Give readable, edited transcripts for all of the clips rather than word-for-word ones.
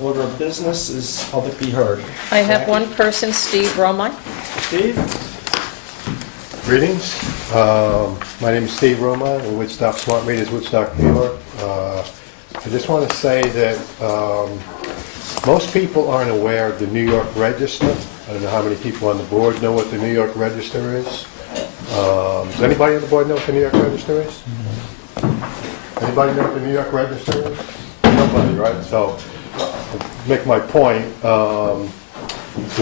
order of business is publicly heard. I have Jackie? one person, Steve Roma. Steve? Greetings. My name is Steve Roma, in Woodstock Smart Meters, Woodstock, New York. I just want to say that most people aren't aware of the New York Register. I don't know how many people on the board know what the New York Register is. Does anybody on the board know what the New York Register is? Anybody know what the New York Register is? Nobody, right? So, to make my point, the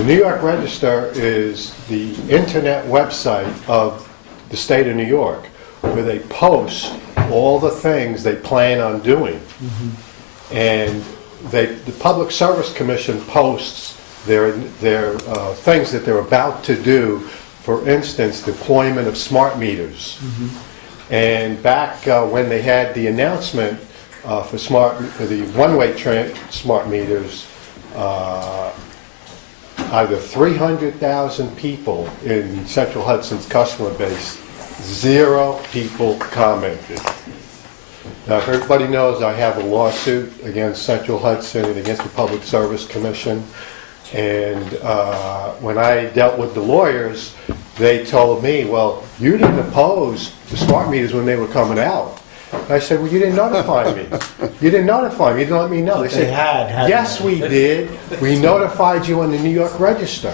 New York Register is the internet website of the state of New York, where they post all the things they plan on doing. And the Public Service Commission posts their things that they're about to do. For instance, deployment of smart meters. And back when they had the announcement for the one-way smart meters, either 300,000 people in Central Hudson's customer base, 0 people commented. Now, if everybody knows, I have a lawsuit against Central Hudson and against the Public Service Commission. And when I dealt with the lawyers, they told me, well, you didn't oppose the smart meters when they were coming out. And I said, well, you didn't notify me. You didn't notify me. You didn't let me know. They said, yes, we did. We notified you on the New York Register.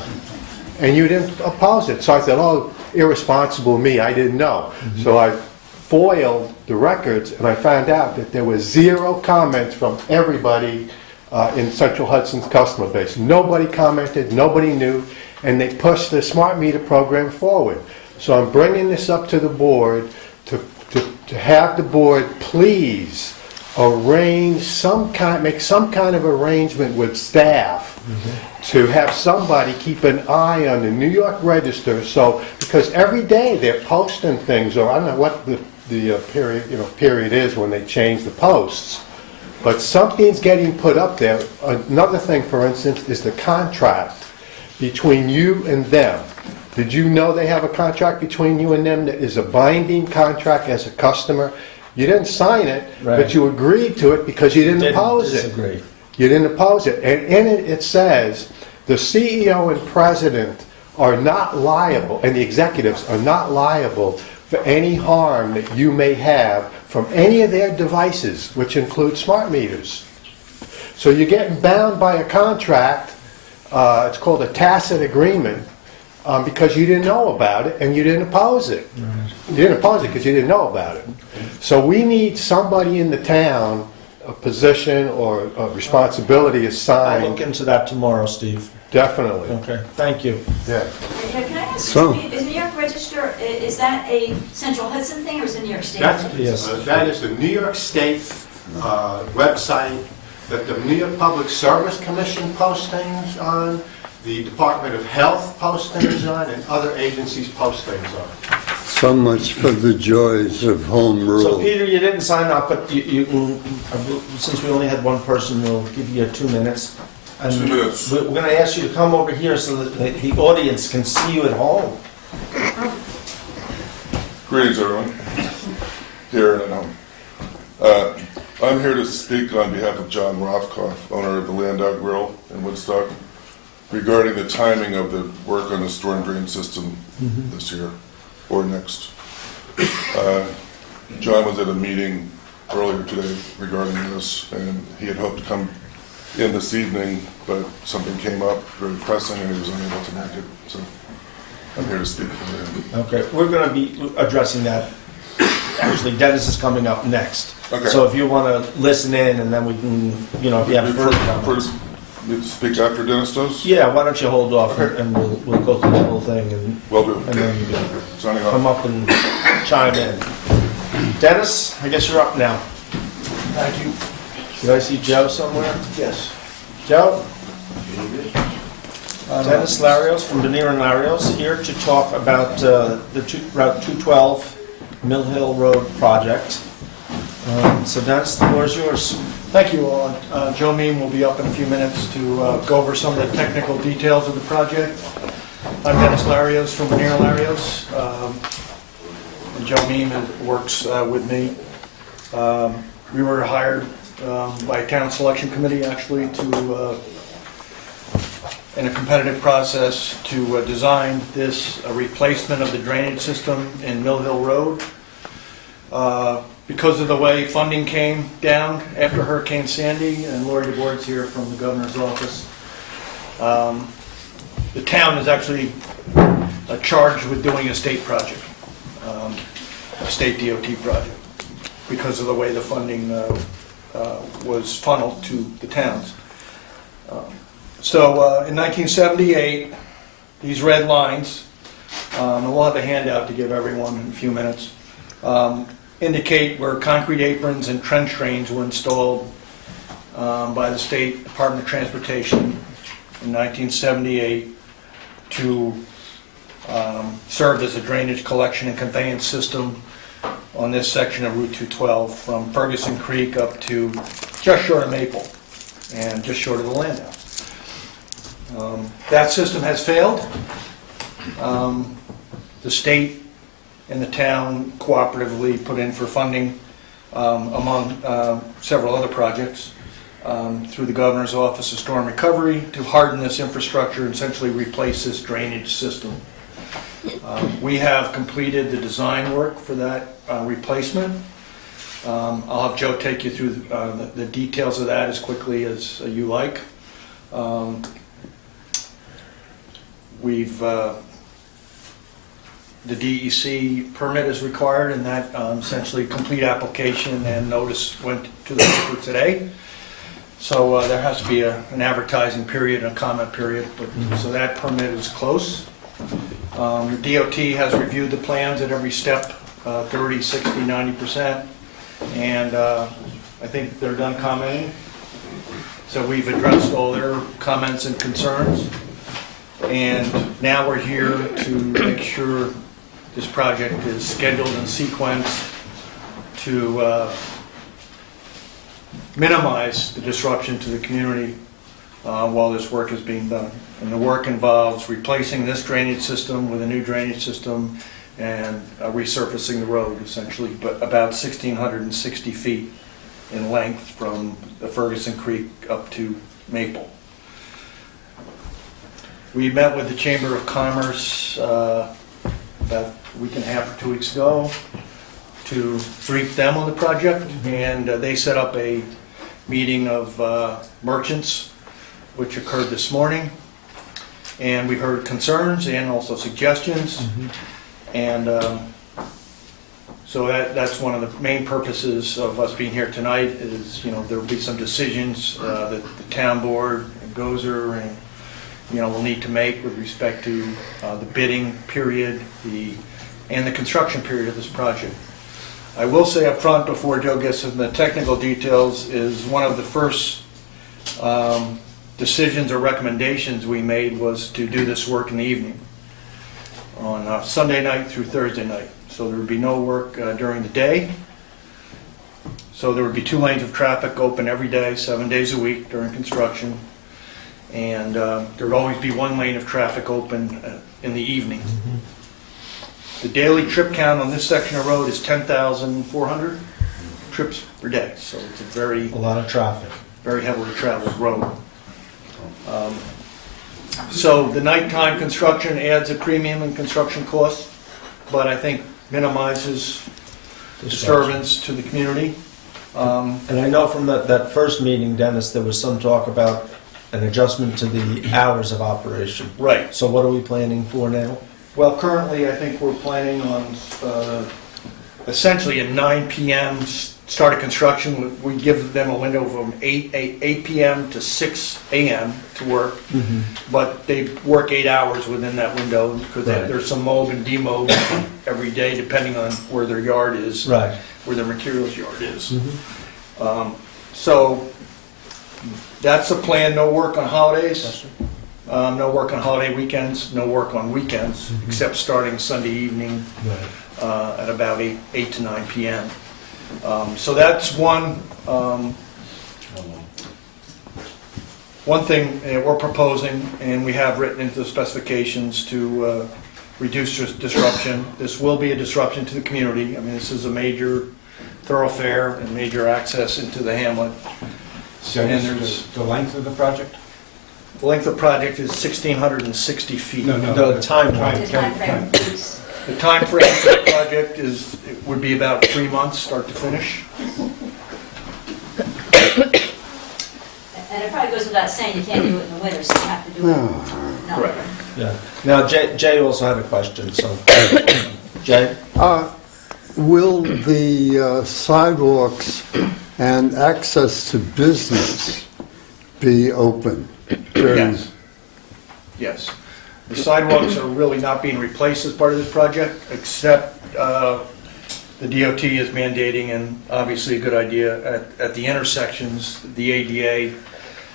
And you didn't oppose it. So I said, oh, irresponsible me. I didn't know. So I foiled the records, and I found out that there was 0 comments from everybody in Central Hudson's customer base. Nobody commented, nobody knew, and they pushed the smart meter program forward. So I'm bringing this up to the board to have the board please make some kind of arrangement with staff to have somebody keep an eye on the New York Register. So, because every day they're posting things, or I don't know what the period is when they change the posts. But something's getting put up there. Another thing, for instance, is the contract between you and them. Did you know they have a contract between you and them that is a binding contract as a customer? You didn't sign it, but you agreed to it because you didn't oppose it. You didn't oppose it. And in it, it says the CEO and president are not liable, and the executives are not liable for any harm that you may have from any of their devices, which include smart meters. So you're getting bound by a contract, it's called a tacit agreement, because you didn't know about it and you didn't oppose it. You didn't oppose it because you didn't know about it. So we need somebody in the town, a position or a responsibility assigned. I'll look into that tomorrow, Steve. Definitely. Okay, thank you. Yeah. Can I ask So- you, is New York Register, is that a Central Hudson thing or is it New York State? Yes. That is the New York State website that the New York Public Service Commission posts things on, the Department of Health posts things on, and other agencies post things on. So much for the joys of home So rule. Peter, you didn't sign up, but since we only had one person, we'll give you 2 minutes. And 2 minutes. We're going to ask you to come over here so that the audience can see you at home. Greetings, everyone, here and at home. I'm here to speak on behalf of John Rothkopf, owner of the Landau Grill in Woodstock, regarding the timing of the work on the storm drain system this year or next. John was at a meeting earlier today regarding this, and he had hoped to come in this evening, but something came up very pressing and he was unable to make it. So I'm here to speak for him. Okay, we're going to be addressing that. Actually, Dennis is coming up next. Okay. So if you want to listen in, and then we can, if you have further comments. Speak after Dennis does? Yeah, why don't you hold off Okay. and we'll go through the whole thing and Will do. then you can Signing come off. up and chime in. Dennis, I guess you're up now. Thank you. Did I see Joe somewhere? Yes. Joe? Dennis Larios from Denier and Larios here to talk about the Route 212 Mill Hill Road project. So Dennis, the floor is yours. Thank you all. Joe Meem will be up in a few minutes to go over some of the technical details of the project. I'm Dennis Larios from Denier and Larios. And Joe Meem works with me. We were hired by a town selection committee, actually, in a competitive process to design this replacement of the drainage system in Mill Hill Road. Because of the way funding came down after Hurricane Sandy, and Lori DeBoard's here from the governor's office, the town is actually charged with doing a state project, a state DOT project, because of the way the funding was funneled to the towns. So in 1978, these red lines, and we'll have a handout to give everyone in a few minutes, indicate where concrete aprons and trench drains were installed by the State Department of Transportation in 1978 to serve as a drainage collection and conveyance system on this section of Route 212 from Ferguson Creek up to just short of Maple and just short of the Landau. That system has failed. The state and the town cooperatively put in for funding among several other projects through the governor's office of storm recovery to harden this infrastructure and essentially replace this drainage system. We have completed the design work for that replacement. I'll have Joe take you through the details of that as quickly as you like. The DEC permit is required, and that essentially complete application and notice went to the paper today. So there has to be an advertising period and a comment period, so that permit is close. DOT has reviewed the plans at every step, 30, 60, 90%, and I think they're done commenting. So we've addressed all their comments and concerns, and now we're here to make sure this project is scheduled and sequenced to minimize the disruption to the community while this work is being done. And the work involves replacing this drainage system with a new drainage system and resurfacing the road, essentially, but about 1,660 feet in length from the Ferguson Creek up to Maple. We met with the Chamber of Commerce about a week and a half or 2 weeks ago to brief them on the project, and they set up a meeting of merchants, which occurred this morning, and we heard concerns and also suggestions, and so that's one of the main purposes of us being here tonight is, there will be some decisions that the town board and Gozer and will need to make with respect to the bidding period and the construction period of this project. I will say up front before Joe gets into the technical details is one of the first decisions or recommendations we made was to do this work in the evening on Sunday night through Thursday night. So there would be no work during the day. So there would be 2 lanes of traffic open every day, 7 days a week during construction. And there would always be 1 lane of traffic open in the evening. The daily trip count on this section of road is 10,400 trips per day. So it's a lot of traffic. very heavily traveled road. So the nighttime construction adds a premium in construction costs, but I think minimizes disturbance to the community. And I know from that first meeting, Dennis, there was some talk about an adjustment to the hours of operation. Right. So what are we planning for now? Well, currently, I think we're planning on essentially a 9 p.m. start of construction. We give them a window from 8 p.m. to 6 a.m. to work, but they work 8 hours within that window because there's some mob and demob every day depending on where their yard is, Right. where their materials yard is. So that's the plan. No work on holidays. No work on holiday weekends, no work on weekends, except starting Sunday evening at about 8 to 9 p.m. So that's one thing we're proposing, and we have written into the specifications to reduce disruption. This will be a disruption to the community. I mean, this is a major thoroughfare and major access into the hamlet. And there's, The length of the project? the length of the project is 1,660 feet. No, no. The timeline. The timeframe, please. The timeframe for the project is, it would be about 3 months, start to finish. And it probably goes without saying, you can't do it in the winter, so you have to do it. No. Correct. Yeah. Now, Jay also had a question, so. Jay? Will the sidewalks and access to business be open during? Yes. Yes. The sidewalks are really not being replaced as part of this project, except the DOT is mandating, and obviously a good idea, at the intersections, the ADA,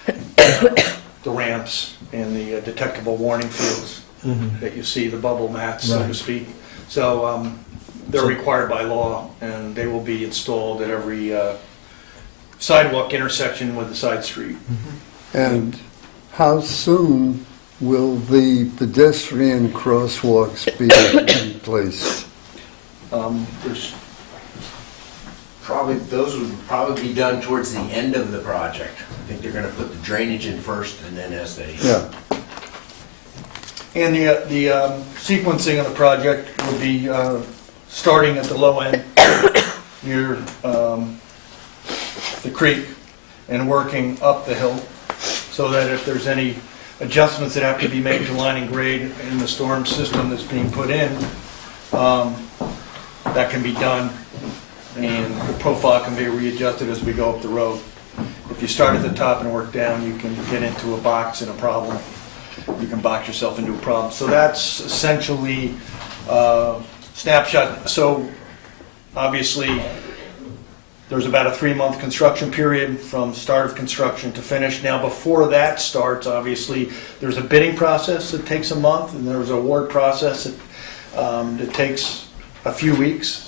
the ramps, and the detectable warning fields that you see, the bubble mats, so to Right. speak. So they're required by law, and they will be installed at every sidewalk intersection with the side street. And how soon will the pedestrian crosswalks be replaced? There's Probably, those would probably be done towards the end of the project. I think they're gonna put the drainage in first, and then as they... Yeah, And the sequencing of the project would be starting at the low end near the creek and working up the hill, so that if there's any adjustments that have to be made to line and grade in the storm system that's being put in, that can be done, and the profile can be readjusted as we go up the road. If you start at the top and work down, you can get into a box and a problem. You can box yourself into a problem. So that's essentially snapshot. So obviously, there's about a 3-month construction period from start of construction to finish. Now, before that starts, obviously, there's a bidding process that takes a month, and there's an award process that takes a few weeks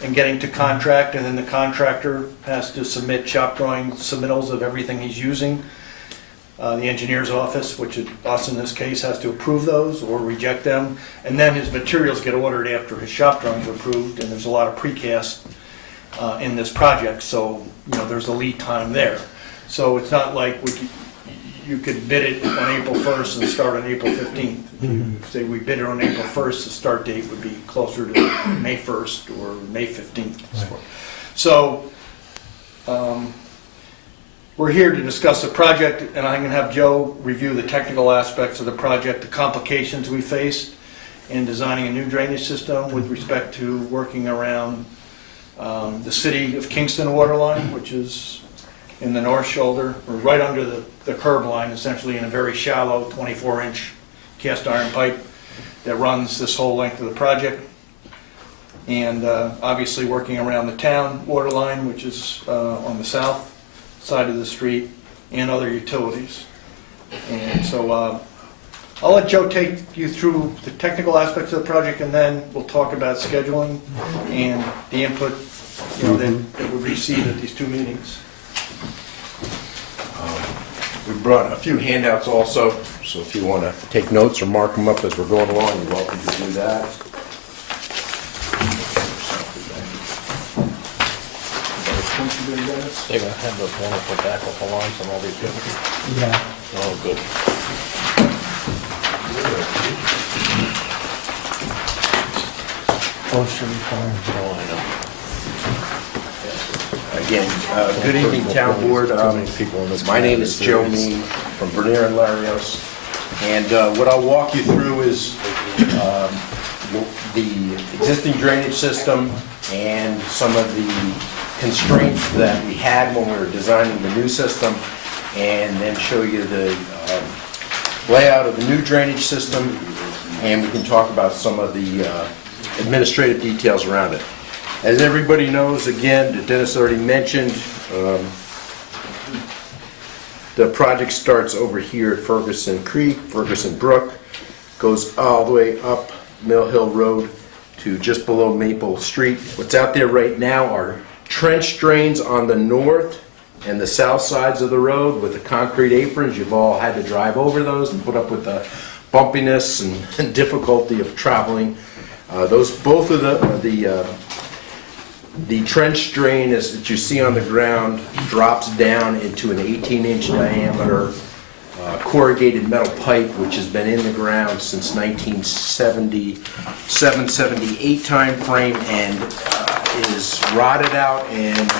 in getting to contract, and then the contractor has to submit shop drawing submittals of everything he's using. The engineer's office, which is us in this case, has to approve those or reject them. And then his materials get ordered after his shop drawings are approved, and there's a lot of precast in this project, so there's a lead time there. So it's not like you could bid it on April 1st and start on April 15th. If you say we bid it on April 1st, the start date would be closer to May 1st or May 15th. So we're here to discuss the project, and I'm going to have Joe review the technical aspects of the project, the complications we faced in designing a new drainage system with respect to working around the city of Kingston water line, which is in the north shoulder, or right under the curb line, essentially in a very shallow 24-inch cast iron pipe that runs this whole length of the project. And obviously working around the town water line, which is on the south side of the street, and other utilities. And so I'll let Joe take you through the technical aspects of the project, and then we'll talk about scheduling and the input that we received at these two meetings. We brought a few handouts also, so if you want to take notes or mark them up as we're going along, you're welcome to do that. They're gonna have those wonderful backup alarms on all these vehicles. Yeah. Oh, good. Oh, I know. Again, good evening, Town Board. My name is Joe Mean from Bernier and Larios. And what I'll walk you through is the existing drainage system and some of the constraints that we had when we were designing the new system, and then show you the layout of the new drainage system, and we can talk about some of the administrative details around it. As everybody knows, again, Dennis already mentioned, the project starts over here at Ferguson Creek, Ferguson Brook, goes all the way up Mill Hill Road to just below Maple Street. What's out there right now are trench drains on the north and the south sides of the road with the concrete aprons. You've all had to drive over those and put up with the bumpiness and difficulty of traveling. Both of the The trench drain, as that you see on the ground, drops down into an 18-inch diameter corrugated metal pipe, which has been in the ground since 1977, 78 timeframe, and is rotted out and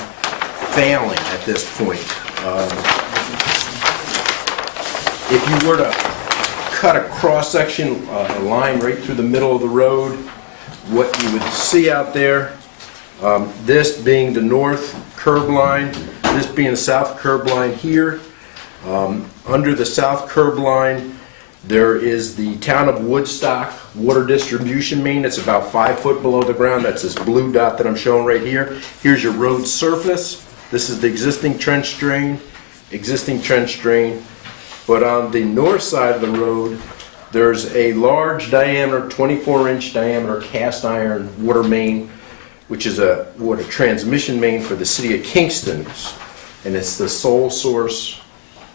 failing at this point. If you were to cut a cross-section, a line right through the middle of the road, what you would see out there, this being the north curb line, this being the south curb line here. Under the south curb line, there is the town of Woodstock water distribution main. It's about 5 foot below the ground. That's this blue dot that I'm showing right here. Here's your road surface. This is the existing trench drain, But on the north side of the road, there's a large diameter, 24-inch diameter cast iron water main, which is a water transmission main for the city of Kingston. And it's the sole source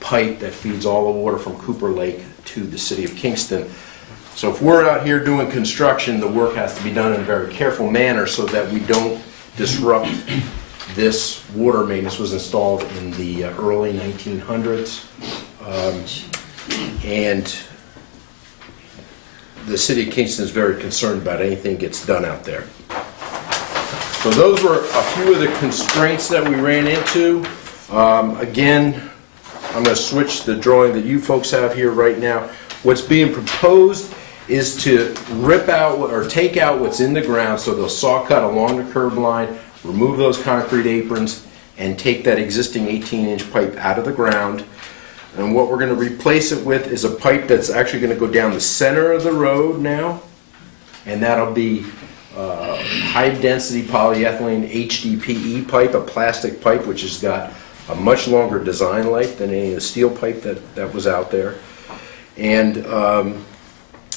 pipe that feeds all the water from Cooper Lake to the city of Kingston. So if we're out here doing construction, the work has to be done in a very careful manner so that we don't disrupt this water main. This was installed in the early 1900s. And the city of Kingston is very concerned about anything gets done out there. So those were a few of the constraints that we ran into. Again, I'm going to switch the drawing that you folks have here right now. What's being proposed is to rip out or take out what's in the ground, so they'll saw cut along the curb line, remove those concrete aprons, and take that existing 18-inch pipe out of the ground. And what we're going to replace it with is a pipe that's actually going to go down the center of the road now, and that'll be high-density polyethylene HDPE pipe, a plastic pipe which has got a much longer design life than any of the steel pipe that was out there. And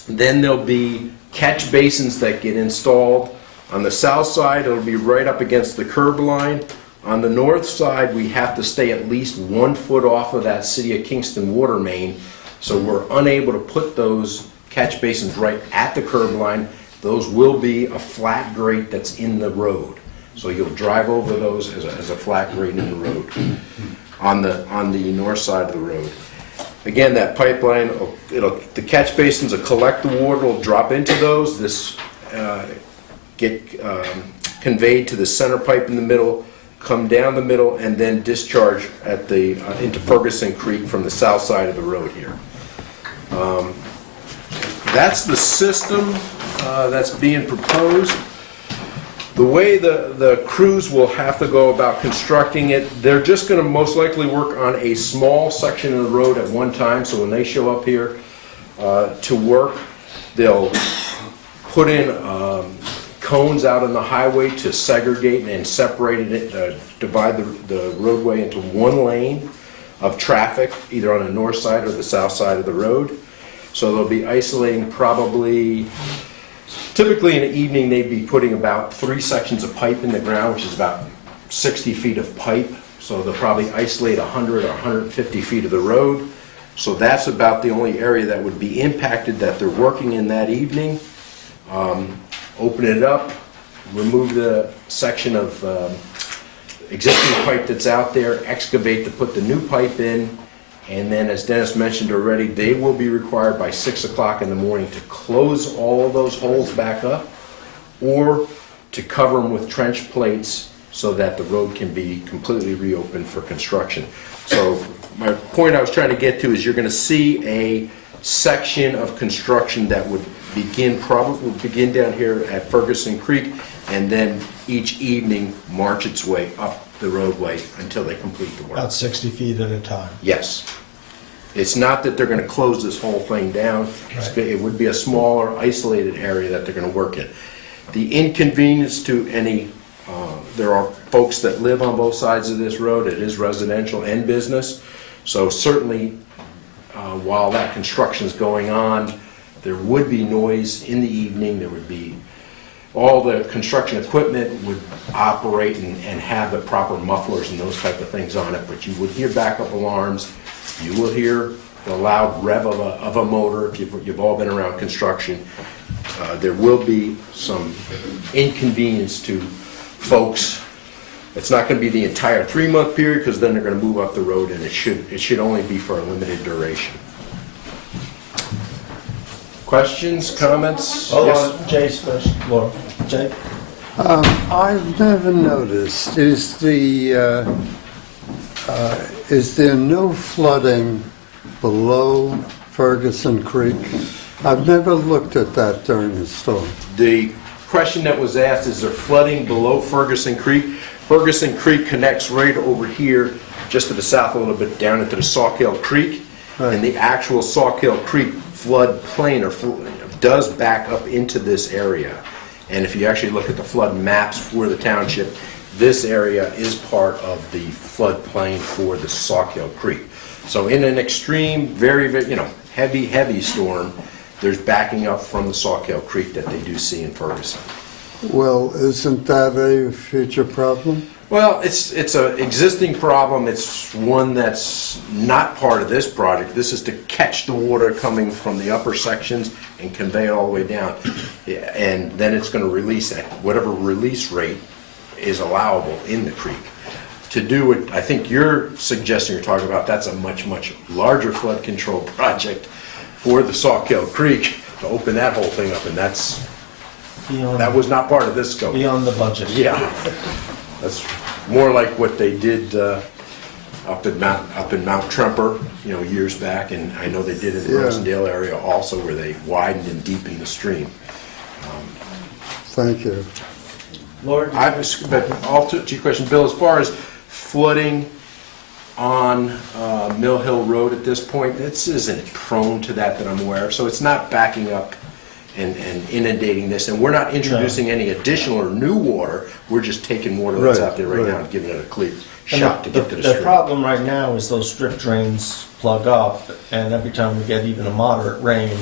then there'll be catch basins that get installed. On the south side, it'll be right up against the curb line. On the north side, we have to stay at least 1 foot off of that City of Kingston water main, so we're unable to put those catch basins right at the curb line. Those will be a flat grate that's in the road. So you'll drive over those as a flat grate in the road on the north side of the road. Again, that pipeline, the catch basins will collect the water, will drop into those. This get conveyed to the center pipe in the middle, come down the middle, and then discharge at into Ferguson Creek from the south side of the road here. That's the system that's being proposed. The way the crews will have to go about constructing it, they're just going to most likely work on a small section of the road at one time. So when they show up here to work, they'll put in cones out on the highway to segregate and separate it, divide the roadway into one lane of traffic, either on the north side or the south side of the road. So they'll be isolating typically in the evening they'd be putting about 3 sections of pipe in the ground, which is about 60 feet of pipe. So they'll probably isolate 100 or 150 feet of the road. So that's about the only area that would be impacted that they're working in that evening. Open it up, remove the section of existing pipe that's out there, excavate to put the new pipe in, and then, as Dennis mentioned already, they will be required by 6 o'clock in the morning to close all of those holes back up or to cover them with trench plates so that the road can be completely reopened for construction. So my point I was trying to get to is you're going to see a section of construction that would begin down here at Ferguson Creek, and then each evening march its way up the roadway until they complete the work. About 60 feet at a time. Yes. It's not that they're going to close this whole thing down. Right. It would be a smaller, isolated area that they're going to work in. The inconvenience to there are folks that live on both sides of this road. It is residential and business. So certainly, while that construction is going on, there would be noise in the evening. There would be all the construction equipment would operate and have the proper mufflers and those type of things on it, but you would hear backup alarms. You will hear the loud rev of a motor if you've all been around construction. There will be some inconvenience to folks. It's not gonna be the entire 3-month period, because then they're gonna move up the road, and it should only be for a limited duration. Questions, comments? Hold Yes? on, Jay's first, Laura. Jay? I've never noticed, is there no flooding below Ferguson Creek? I've never looked at that during the storm. The question that was asked, is there flooding below Ferguson Creek? Ferguson Creek connects right over here, just to the south a little bit, down into the Sawkill Creek. Right. And the actual Sawkill Creek flood plain does back up into this area. And if you actually look at the flood maps for the township, this area is part of the floodplain for the Sawkill Creek. So in an extreme, very, heavy storm, there's backing up from the Sawkill Creek that they do see in Ferguson. Well, isn't that a future problem? Well, it's an existing problem. It's one that's not part of this project. This is to catch the water coming from the upper sections and convey it all the way down. And then it's going to release at whatever release rate is allowable in the creek. To do what I think you're suggesting, you're talking about, that's a much, much larger flood control project for the Sawkill Creek, to open that whole thing up, and that was not part of this scope. Beyond the budget. Yeah, that's more like what they did up in Mount Tremper, years back, and I know they did in the Yeah. Rosendale area also, where they widened and deepened the stream. Thank you. Laura? But all to your question, Bill, as far as flooding on Mill Hill Road at this point, this isn't prone to that I'm aware of, so it's not backing up and inundating this, and we're not introducing any additional or new water, we're just taking water that's Right, out there right now right. and giving it a clear And shot to get to the stream. The problem right now is those strip drains plug up, and every time we get even a moderate rain,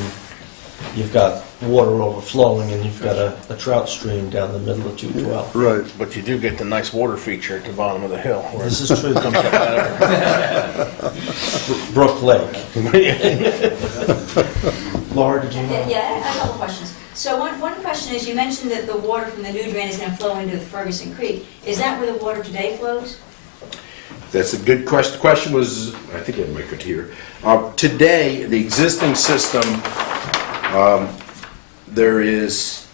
you've got water overflowing, and you've got a trout stream down the middle of 212. Right. But you do get the nice water feature at the bottom of the hill. Where This is true. it comes up better. Brook Lake. Laura, did you know? Yeah, I have a couple questions. So one question is, you mentioned that the water from the new drain is going to flow into the Ferguson Creek. Is that where the water today flows? That's a good question. The question was, I think I have my good here. Today, the existing system, there is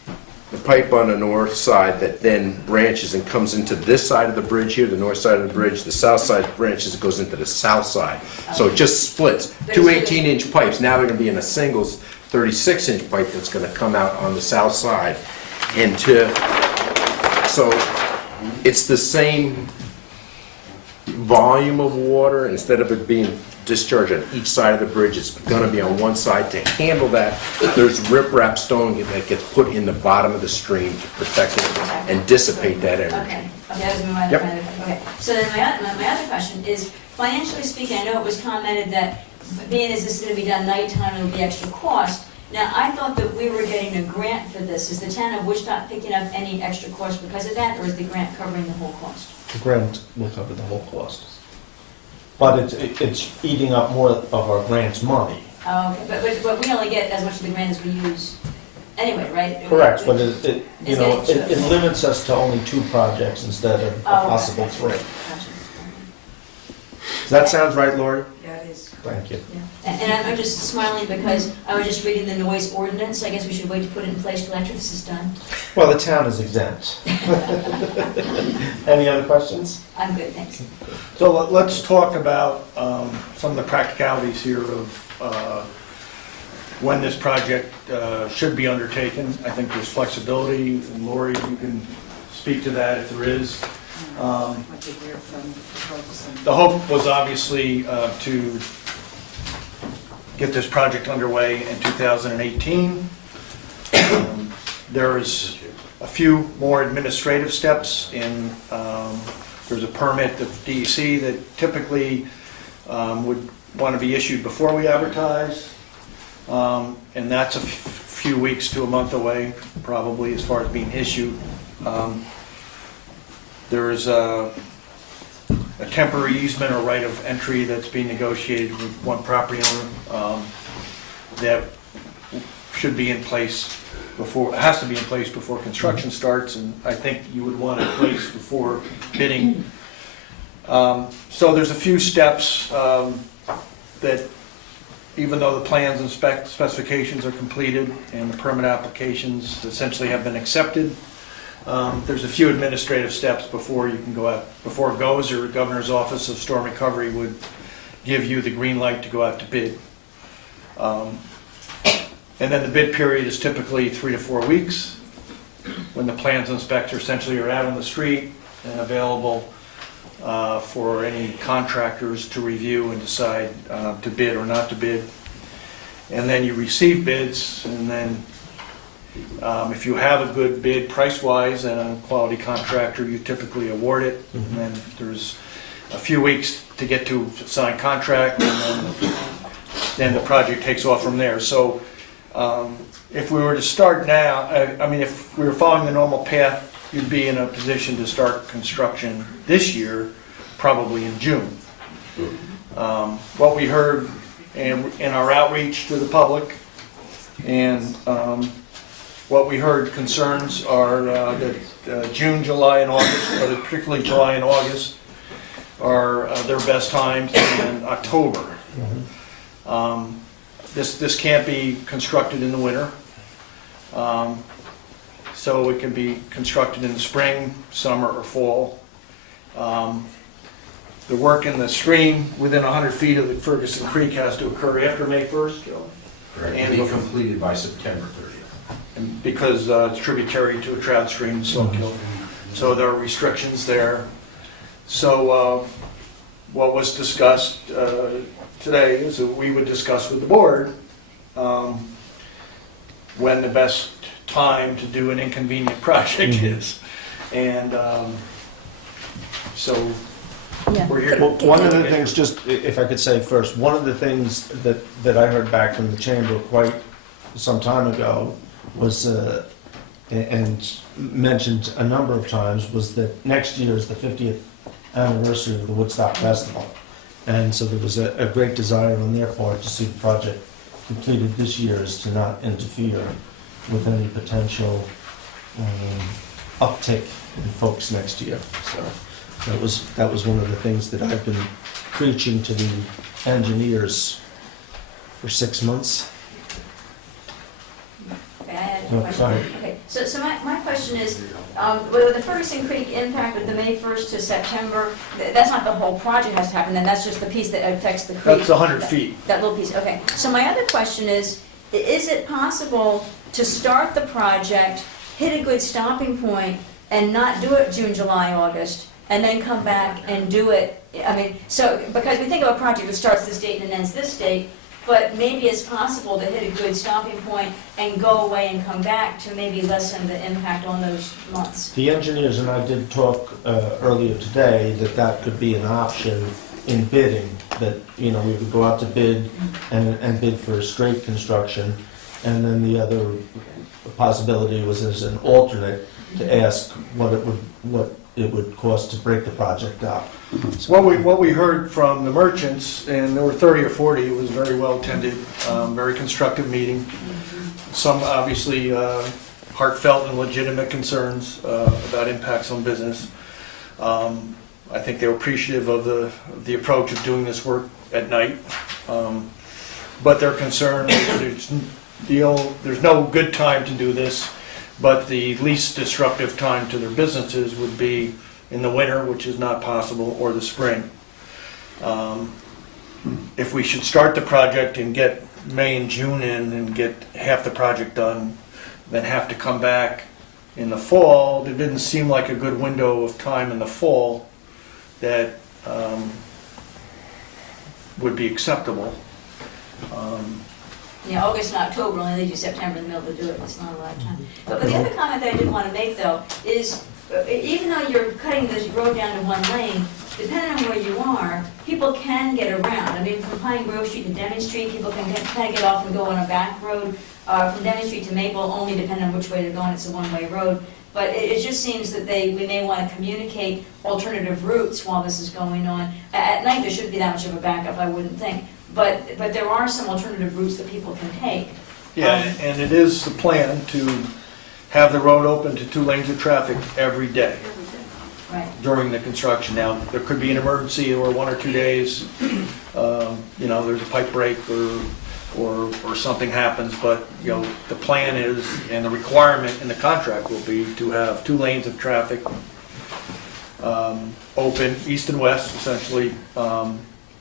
the pipe on the north side that then branches and comes into this side of the bridge here, the north side of the bridge. The south side branches and goes into the south side. So it just splits. Two 18-inch pipes. Now they're going to be in a single 36-inch pipe that's going to come out on the south side. So it's the same volume of water. Instead of it being discharged on each side of the bridge, it's going to be on one side. To handle that, there's riprap stone that gets put in the bottom of the stream to protect it and dissipate that energy. Okay, that was my Yep. other question. Okay, so then my other question is, financially speaking, I know it was commented that being as this is going to be done nighttime, it'll be extra cost. Now, I thought that we were getting a grant for this. Is the town of Woodstock picking up any extra cost because of that, or is the grant covering the whole cost? The grant will cover the whole cost. But it's eating up more of our grant's money. Oh, okay, but we only get as much of the grant as we use anyway, right? Correct, but it It's getting to- it limits us to only 2 projects instead of a Oh, okay. possible 3. Gotcha. Does that sound right, Lori? Yeah, it is. Thank you. Yeah. And I'm just smiling because I was just reading the noise ordinance. I guess we should wait to put it in place till after this is done. Well, the town is exempt. Any other questions? I'm good, thanks. So let's talk about some of the practicalities here of when this project should be undertaken. I think there's flexibility, and Lori, you can speak to that if there is. The hope was obviously to get this project underway in 2018. There's a few more administrative steps in, there's a permit of DEC that typically would want to be issued before we advertise. And that's a few weeks to a month away, probably, as far as being issued. There is a temporary easement or right of entry that's being negotiated with one property owner that should be in place before, it has to be in place before construction starts, and I think you would want it in place before bidding. So there's a few steps that, even though the plans and specifications are completed and the permit applications essentially have been accepted, there's a few administrative steps before you can go out, before it goes, or the Governor's Office of Storm Recovery would give you the green light to go out to bid. And then the bid period is typically 3 to 4 weeks, when the plans inspector essentially are out on the street and available for any contractors to review and decide to bid or not to bid. And then you receive bids, and then if you have a good bid price-wise and a quality contractor, you typically award it. And then there's a few weeks to get to sign contract, and then the project takes off from there. So if we were to start now, I mean, if we were following the normal path, you'd be in a position to start construction this year, probably in June. What we heard in our outreach to the public, and what we heard concerns are that June, July, and August, but particularly July and August, are their best times, and October. This can't be constructed in the winter. So it can be constructed in the spring, summer, or fall. The work in the stream within 100 feet of the Ferguson Creek has to occur after May 1st. Correct, And be completed by September 30th. and because it's tributary to a trout stream, Slowkill. So there are restrictions there. So what was discussed today is that we would discuss with the board when the best time to do an inconvenient project is. And so Yeah. we're here. Well, one of the things, just if I could say first, one of the things that I heard back from the chamber quite some time ago was, and mentioned a number of times, was that next year is the 50th anniversary of the Woodstock Festival. And so there was a great desire on their part to see the project completed this year, is to not interfere with any potential uptick in folks next year. So that was one of the things that I've been preaching to the engineers for 6 months. Okay, I had a No, question. sorry. Okay, so my question is, with the Ferguson Creek impact with the May 1st to September, that's not the whole project has to happen, then that's just the piece that affects the creek? That's 100 feet. That little piece, okay. So my other question is it possible to start the project, hit a good stopping point, and not do it June, July, August, and then come back and do it? I mean, so, because we think of a project that starts this date and ends this date, but maybe it's possible to hit a good stopping point and go away and come back to maybe lessen the impact on those months. The engineers and I did talk earlier today that could be an option in bidding, that, we would go out to bid and bid for straight construction. And then the other possibility was as an alternate to ask what it would cost to break the project up. What we heard from the merchants, and there were 30 or 40, it was very well attended, very constructive meeting. Some obviously heartfelt and legitimate concerns about impacts on business. I think they were appreciative of the approach of doing this work at night. But they're concerned, there's no good time to do this, but the least disruptive time to their businesses would be in the winter, which is not possible, or the spring. If we should start the project and get May and June in and get half the project done, then have to come back in the fall, it didn't seem like a good window of time in the fall that would be acceptable. Yeah, August and October, only leaves you September in the middle to do it, it's not a lot of time. But the other comment that I did want to make, though, is even though you're cutting this road down to one lane, depending on where you are, people can get around. I mean, from Pine Grove Street to Deming Street, people can kind of get off and go on a back road. From Deming Street to Maple, only depending on which way they're going, it's a one-way road. But it just seems that we may want to communicate alternative routes while this is going on. At night, there shouldn't be that much of a backup, I wouldn't think. But there are some alternative routes that people can take. Yeah, and it is the plan to have the road open to 2 lanes of traffic every day Right. during the construction. Now, there could be an emergency or 1 or 2 days, there's a pipe break or something happens, but, the plan is, and the requirement in the contract will be to have 2 lanes of traffic open, east and west, essentially,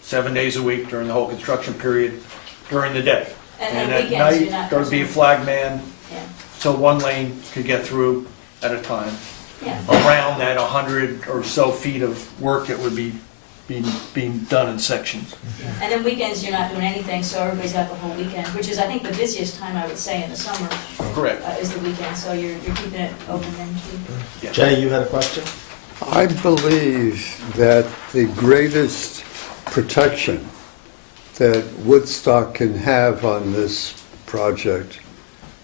7 days a week during the whole construction period, during the day. And at weekends, you're night, not there would be a concerned? flag man, Yeah, so 1 lane could get through at a time. yeah. Around that 100 or so feet of work that would be being done in sections. And then weekends, you're not doing anything, so everybody's got the whole weekend, which is, I think, the busiest time, I would say, in the summer, Correct. is the weekend, so you're keeping it open then too. Jay, you had a question? I believe that the greatest protection that Woodstock can have on this project,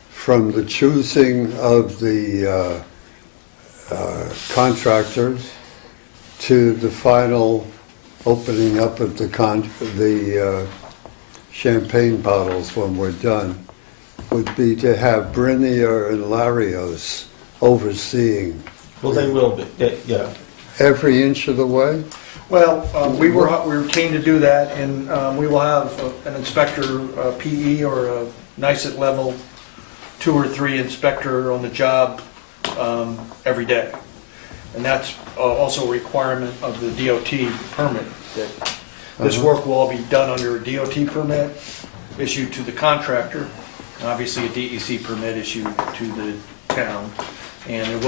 from the choosing of the contractors to the final opening up of the champagne bottles when we're done, would be to have Brinier and Larios overseeing Well, they will be, yeah. every inch of the way. Well, we were keen to do that, and we will have an inspector, PE, or a NICET level 2 or 3 inspector on the job every day. And that's also a requirement of the DOT permit, that this work will all be done under a DOT permit issued to the contractor, and obviously a DEC permit issued to the town. And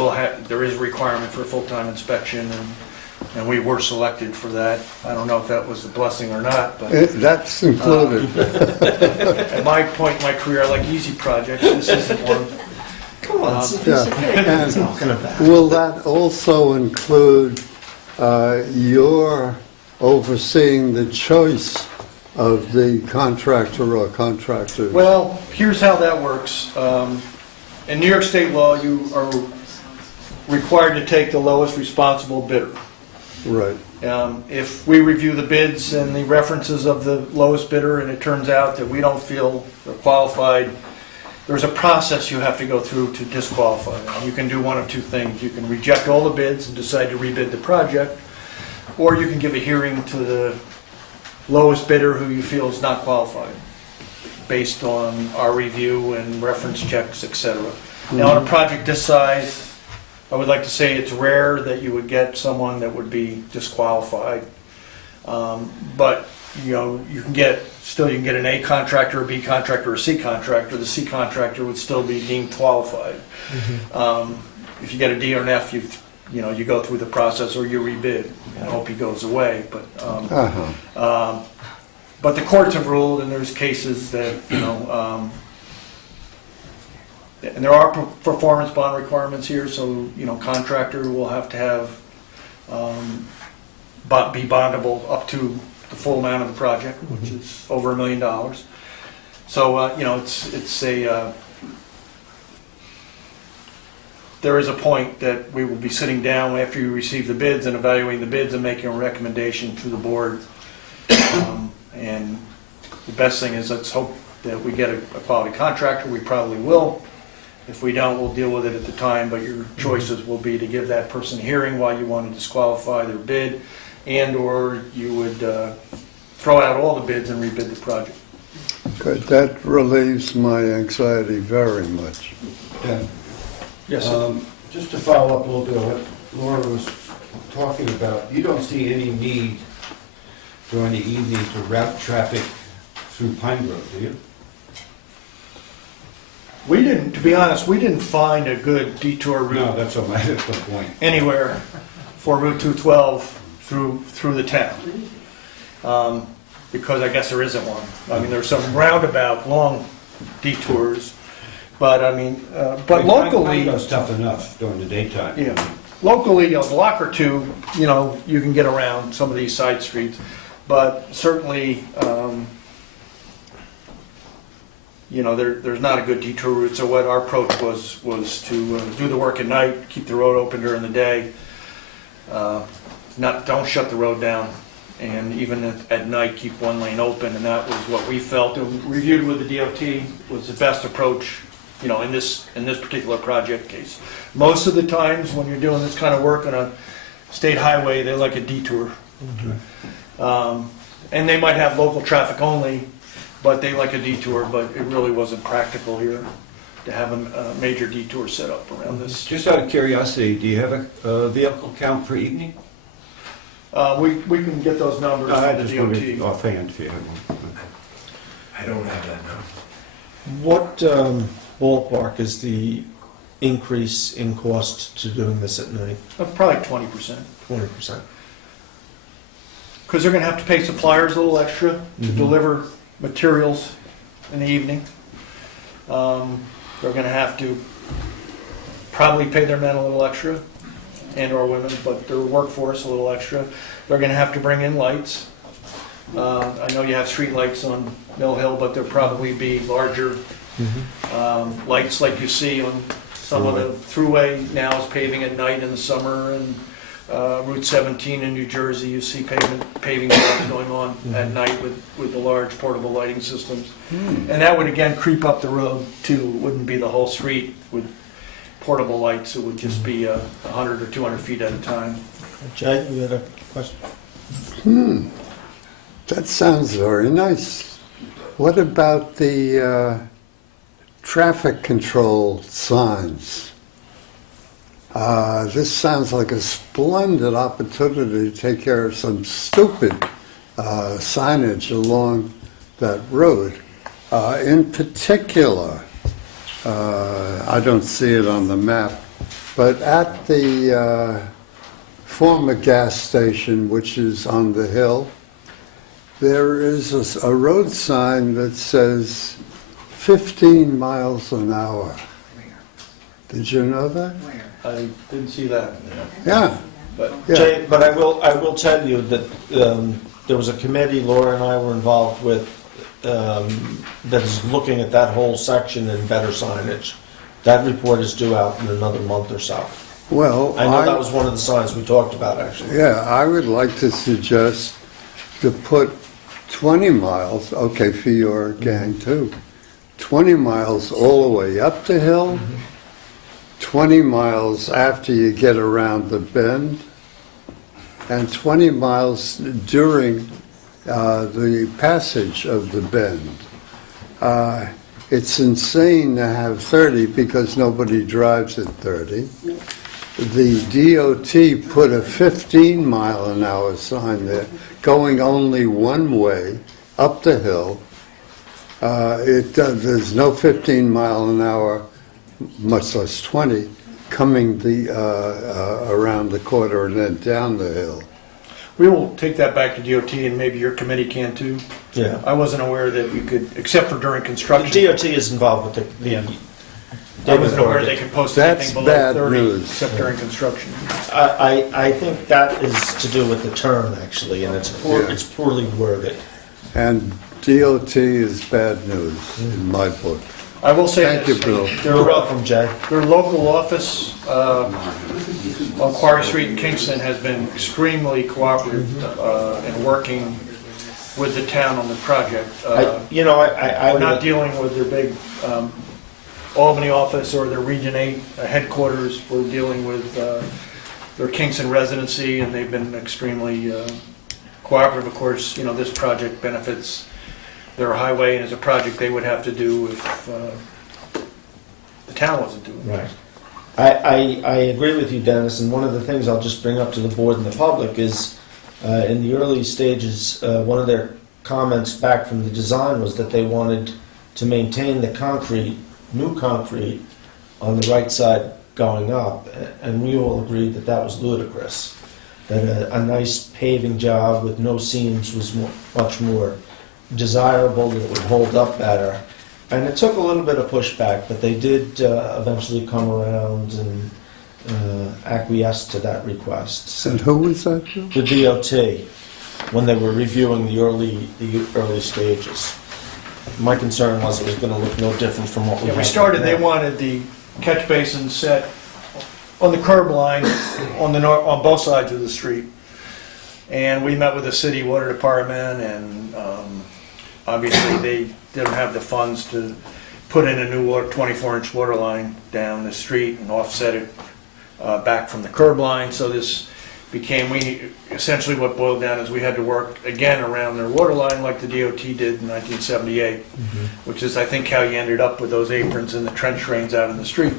there is a requirement for a full-time inspection, and we were selected for that. I don't know if that was a blessing or not, but That's included. at my point in my career, I like easy projects. This isn't one. Come on, Yeah. And talking about. will that also include your overseeing the choice of the contractor or contractors? Well, here's how that works. In New York state law, you are required to take the lowest responsible bidder. Right. If we review the bids and the references of the lowest bidder and it turns out that we don't feel they're qualified, there's a process you have to go through to disqualify them. You can do one of 2 things. You can reject all the bids and decide to rebid the project, or you can give a hearing to the lowest bidder who you feel is not qualified, based on our review and reference checks, etc. Now, on a project this size, I would like to say it's rare that you would get someone that would be disqualified. But, you can get an A contractor, a B contractor, or a C contractor. The C contractor would still be deemed qualified. If you get a D or an F, you go through the process or you rebid. I hope he goes away, but but the courts have ruled, and there's cases that, and there are performance bond requirements here, so, contractor will have to have, be bondable up to the full amount of the project, which is over $1 million. So, there is a point that we will be sitting down after you receive the bids and evaluating the bids and making a recommendation to the board. And the best thing is, let's hope that we get a quality contractor. We probably will. If we don't, we'll deal with it at the time, but your choices will be to give that person a hearing while you want to disqualify their bid, and/or you would throw out all the bids and rebid the project. Good. That relieves my anxiety very much. Dan, Yes, sir. just to follow up a little bit on what Laura was talking about, you don't see any need during the evening to route traffic through Pine Grove, do you? To be honest, we didn't find a good detour No, route that's the point. anywhere for Route 212 through the town. Because I guess there isn't one. I mean, there's some roundabout, long detours, but but locally. Pine Grove's tough enough during the daytime. Yeah, locally, a block or 2, you can get around some of these side streets, but certainly, there's not a good detour route. So what our approach was to do the work at night, keep the road open during the day, don't shut the road down and even at night, keep one lane open, and that was what we felt, and reviewed with the DOT, was the best approach, you know, in this particular project case. Most of the times, when you're doing this kind of work on a state highway, they like a detour. And they might have local traffic only, but they like a detour, but it really wasn't practical here to have a major detour set up around this. Just out of curiosity, do you have a vehicle count per evening? We can get those numbers from the DOT. Offhand, if you have one. I don't have that now. What ballpark is the increase in cost to doing this at night? Probably 20%. 20%. Because they're gonna have to pay suppliers a little extra to deliver materials in the evening. They're gonna have to probably pay their men a little extra, and/or women, but their workforce a little extra. They're gonna have to bring in lights. I know you have street lights on Mill Hill, but there'll probably be larger lights like you see on some of the thruway now is paving at night in the summer, and Route 17 in New Jersey, you see paving jobs going on at night with the large portable lighting systems. And that would again creep up the road too. It wouldn't be the whole street with portable lights. It would just be 100 or 200 feet at a time. Jay, you had a question? That sounds very nice. What about the traffic control signs? This sounds like a splendid opportunity to take care of some stupid signage along that road. In particular, I don't see it on the map, but at the former gas station, which is on the hill, there is a road sign that says 15 miles an hour. Did you know that? I didn't see that. Yeah. But Yeah. Jay, but I will tell you that there was a committee Laura and I were involved with that is looking at that whole section and better signage. That report is due out in another month or so. Well, I know that was one of the signs we talked about, actually. yeah, I would like to suggest to put 20 miles, okay, for your gang too, 20 miles all the way up the hill, 20 miles after you get around the bend, and 20 miles during the passage of the bend. It's insane to have 30 because nobody drives at 30. The DOT put a 15-mile-an-hour sign there, going only one way up the hill. There's no 15-mile-an-hour, much less 20, coming around the corner and then down the hill. we will take that back to DOT, and maybe your committee can too. Yeah. I wasn't aware that you could, except for during The construction. DOT is involved with the I wasn't aware they could post anything That's below bad 30, news. except during construction. I think that is to do with the term, actually, and it's Yeah. it's poorly worded. And DOT is bad news in my book. I will say Thank you, this, Bill. You're welcome, Jay. their local office on Quarry Street in Kingston has been extremely cooperative in working with the town on the project. I We're would not dealing with their big Albany office or their Region 8 headquarters. We're dealing with their Kingston residency, and they've been extremely cooperative. Of course, this project benefits their highway, and is a project they would have to do if the town wasn't doing it. Right. I agree with you, Dennis, and one of the things I'll just bring up to the board and the public is, in the early stages, one of their comments back from the design was that they wanted to maintain the new concrete on the right side going up, and we all agreed that that was ludicrous. That a nice paving job with no seams was much more desirable, that it would hold up better. And it took a little bit of pushback, but they did eventually come around and acquiesce to that request. And who was that, Bill? The DOT, when they were reviewing the early stages. My concern was it was going to look no different from what we Yeah, had. we started, they now. wanted the catch basin set on the curb line on both sides of the street. And we met with the city water department, and obviously they didn't have the funds to put in a new 24-inch water line down the street and offset it back from the curb line. So this became, essentially what boiled down is we had to work again around their water line like the DOT did in 1978, which is I think how you ended up with those aprons and the trench drains out in the street.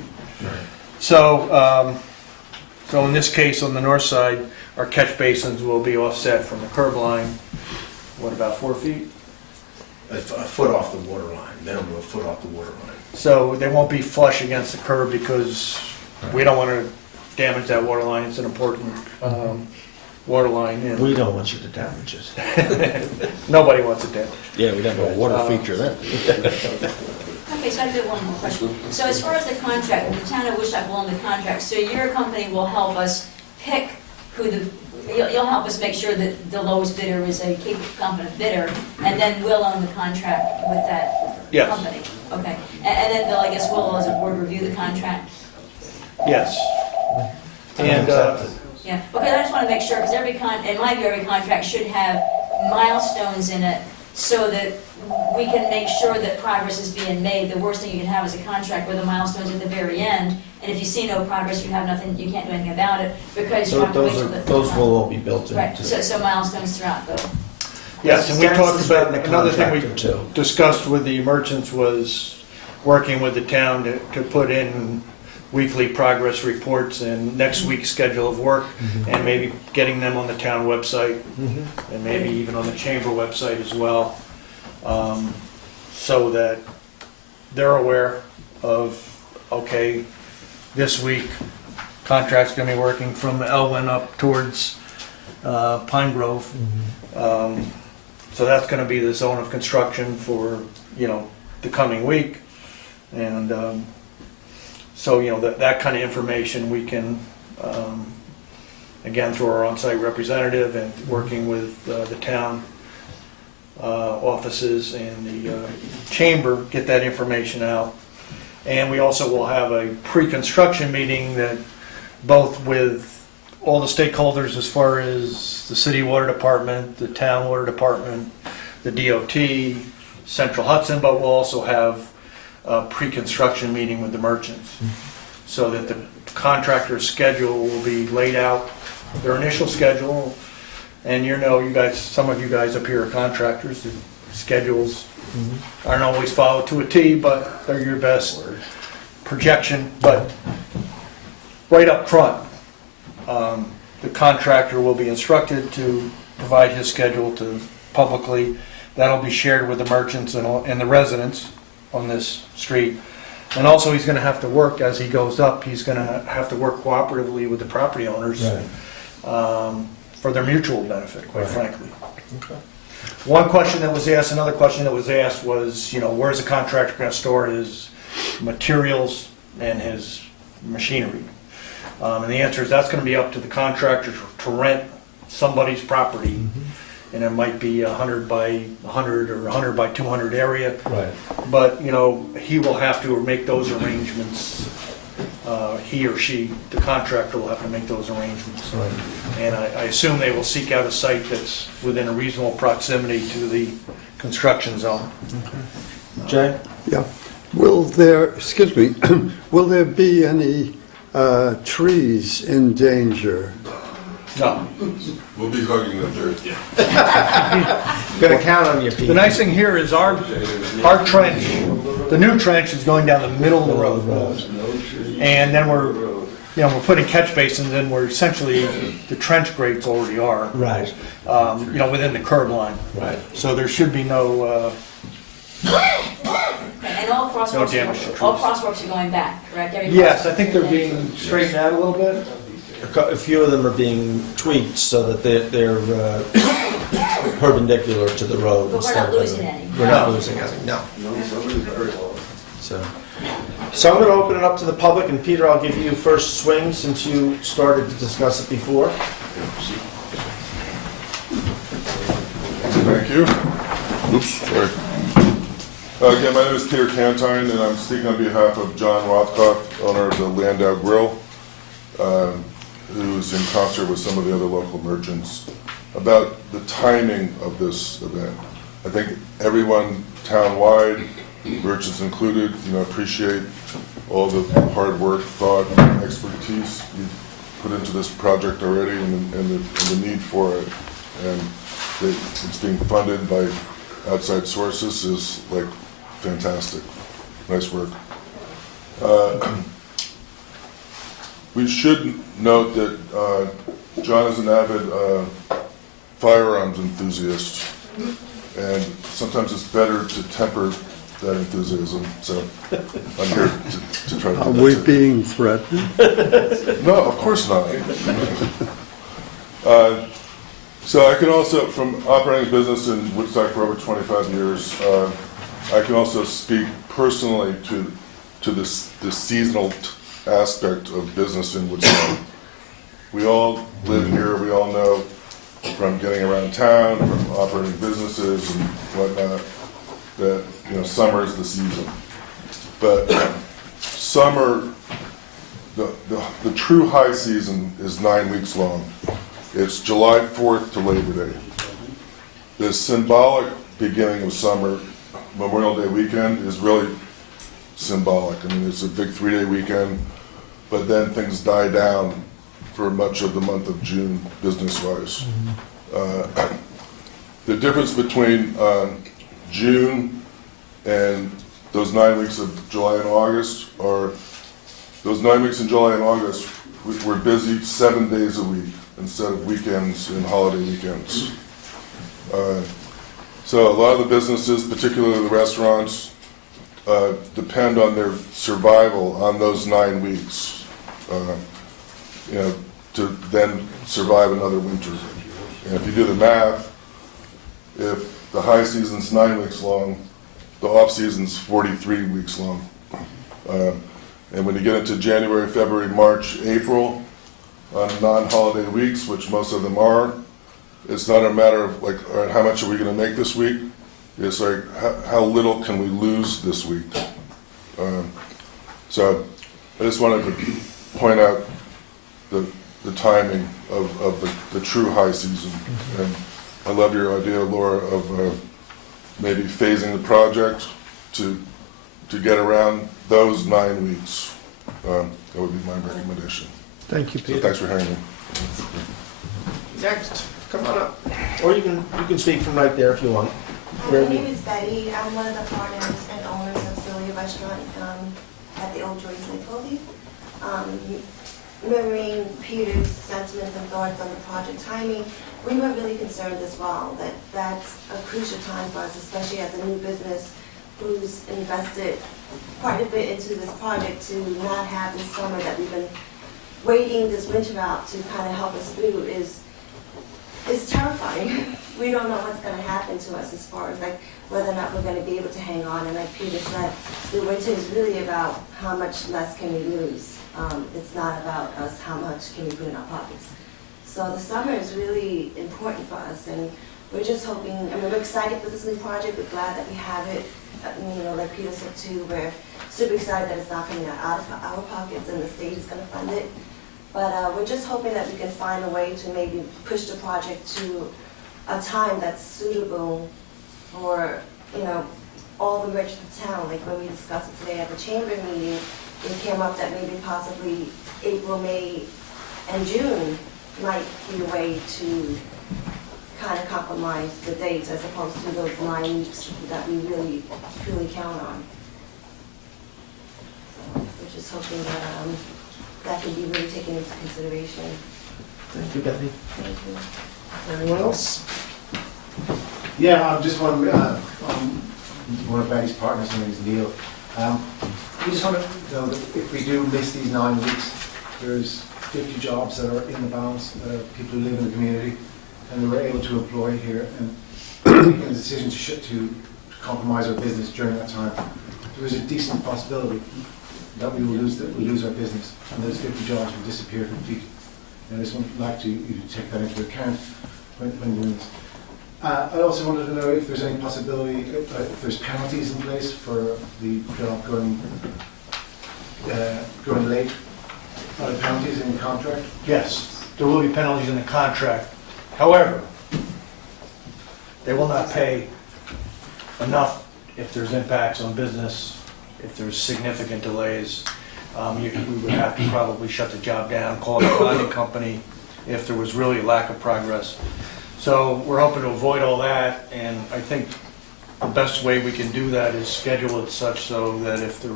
So, so in this case, on the north side, our catch basins will be offset from the curb line, what, about 4 feet? A foot off the water line, minimum of a foot off the water line. So they won't be flush against the curb because we don't want to damage that water line. It's an important water line. And We don't want you to damage it. nobody wants it damaged. Yeah, we'd have a water feature then. Okay, so I have one more question. So as far as the contract, the town of Woodstock will own the contract, so your company will help us pick who you'll help us make sure that the lowest bidder is a capable, competent bidder, and then we'll own the contract with that Yes. company? Okay, and then they'll, I guess we'll, as a board, review the contract? Yes. And Yeah, okay, I just want to make sure, because in my view, every contract should have milestones in it so that we can make sure that progress is being made. The worst thing you can have is a contract with the milestones at the very end, and if you see no progress, you have nothing, you can't do anything about it, because you So have to wait till the... those will all be built Right, into. so milestones throughout the... yes, and we Stan's talked has about, been the another thing we contractor, too. discussed with the merchants was working with the town to put in weekly progress reports and next week's schedule of work, and maybe getting them on the town website, and maybe even on the chamber website as well, so that they're aware of, okay, this week, contract's gonna be working from Elwyn up towards Pine Grove. So that's gonna be the zone of construction for, the coming week. And so, that kind of information we can, again, through our on-site representative and working with the town offices and the chamber, get that information out. And we also will have a pre-construction meeting that both with all the stakeholders as far as the city water department, the town water department, the DOT, Central Hudson, but we'll also have a pre-construction meeting with the merchants so that the contractor's schedule will be laid out, their initial schedule. And you guys, some of you guys up here are contractors, the schedules aren't always followed to a T, but they're your best projection. But right up front, the contractor will be instructed to provide his schedule to publicly. That'll be shared with the merchants and the residents on this street. And also he's gonna have to work, as he goes up, he's gonna have to work cooperatively with the property owners for their mutual benefit, quite frankly. One question that was asked, another question that was asked was, where's the contractor gonna store his materials and his machinery? And the answer is that's gonna be up to the contractor to rent somebody's property. And it might be 100 by 100 or 100 by 200 area. Right. But, he will have to make those arrangements. He or she, the contractor, will have to make those arrangements. Right. And I assume they will seek out a site that's within a reasonable proximity to the construction zone. Jay? Yeah. Will there be any trees in danger? No. We'll be hugging the dirt. Gonna count on you, Pete. The nice thing here is our trench, the new trench is going down the middle of the road. And then we're putting catch basins in where essentially the trench grates already are. Right. Within the curb line. Right. So there should be no, And all No damage to crosswalks are going back, correct? Every yes, I crosswalk think they're is being straightened out a little bit. A few of them are being tweaked so that they're perpendicular to the road. But we're instead not of- losing any. We're not losing any, no. So I'm going to open it up to the public, and Peter, I'll give you first swing since you started to discuss it before. Thank you. Oops, sorry. Again, my name is Peter Cantine, and I'm speaking on behalf of John Rothkopf, owner of the Landau Grill, who's in concert with some of the other local merchants about the timing of this event. I think everyone town-wide, merchants included, appreciate all the hard work, thought, and expertise you've put into this project already and the need for it. And that it's being funded by outside sources is like fantastic. Nice work. We should note that John is an avid firearms enthusiast, and sometimes it's better to temper that enthusiasm. So I'm here to try to Are do that we too. being threatened? No, of course not. So I can also, from operating a business in Woodstock for over 25 years, I can also speak personally to this seasonal aspect of business in Woodstock. We all live here, we all know from getting around town, from operating businesses and whatnot, that summer is the season. But summer, the true high season is 9 weeks long. It's July 4th to Labor Day. The symbolic beginning of summer, Memorial Day weekend, is really symbolic. I mean, it's a big 3-day weekend, but then things die down for much of the month of June, business-wise. The difference between June and those 9 weeks of July and August are, those 9 weeks in July and August, we're busy 7 days a week instead of weekends and holiday weekends. So a lot of the businesses, particularly the restaurants, depend on their survival on those 9 weeks, to then survive another winter. And if you do the math, if the high season's 9 weeks long, the off season's 43 weeks long. And when you get into January, February, March, April, on non-holiday weeks, which most of them are, it's not a matter of like, all right, how much are we going to make this week? It's like, how little can we lose this week? So I just wanted to point out the timing of the true high season. And I love your idea, Laura, of maybe phasing the project to get around those 9 weeks. That would be my recommendation. Thank you, So Peter. thanks for hearing me. Next, come on up. Or you can speak from right there if you want. Hi, my name is Betty. I'm one of the partners and owners of Celia Restaurant at the Old Joyce Nicole. Mirroring Peter's sentiments and thoughts on the project timing, we were really concerned as well that that's a crucial time for us, especially as a new business who's invested quite a bit into this project, to not have this summer that we've been waiting this winter out to kind of help us through is terrifying. We don't know what's going to happen to us as far as like whether or not we're going to be able to hang on. And like Peter said, the winter is really about how much less can we lose. It's not about us how much can we put in our pockets. So the summer is really important for us, and we're just hoping. I mean, we're excited for this new project. We're glad that we have it. Like Peter said too, we're super excited that it's not coming out of our pockets and the state is going to fund it. But we're just hoping that we can find a way to maybe push the project to a time that's suitable for, all the merchants in town. Like when we discussed it today at the chamber meeting, it came up that maybe possibly April, May, and June might be a way to kind of compromise the dates as opposed to those 9 weeks that we really truly count on. So we're just hoping that that can be really taken into consideration. Thank you, Betty. Thank you. Anyone else? Yeah, I'm just one of Betty's partners, her name is Neil. We just want to know that if we do miss these 9 weeks, there's 50 jobs that are in the balance, people who live in the community, and they were able to employ here, and making a decision to compromise our business during that time. There is a decent possibility that we will lose our business, and those 50 jobs will disappear completely. And I just would like you to take that into account when doing this. I also wanted to know if there's any possibility, if there's penalties in place for the job going late. Are there penalties in the contract? Yes, there will be penalties in the contract. However, They will not pay enough if there's impacts on business, if there's significant delays. We would have to probably shut the job down, call it a bonding company if there was really a lack of progress. So we're hoping to avoid all that, and I think the best way we can do that is schedule it such so that if there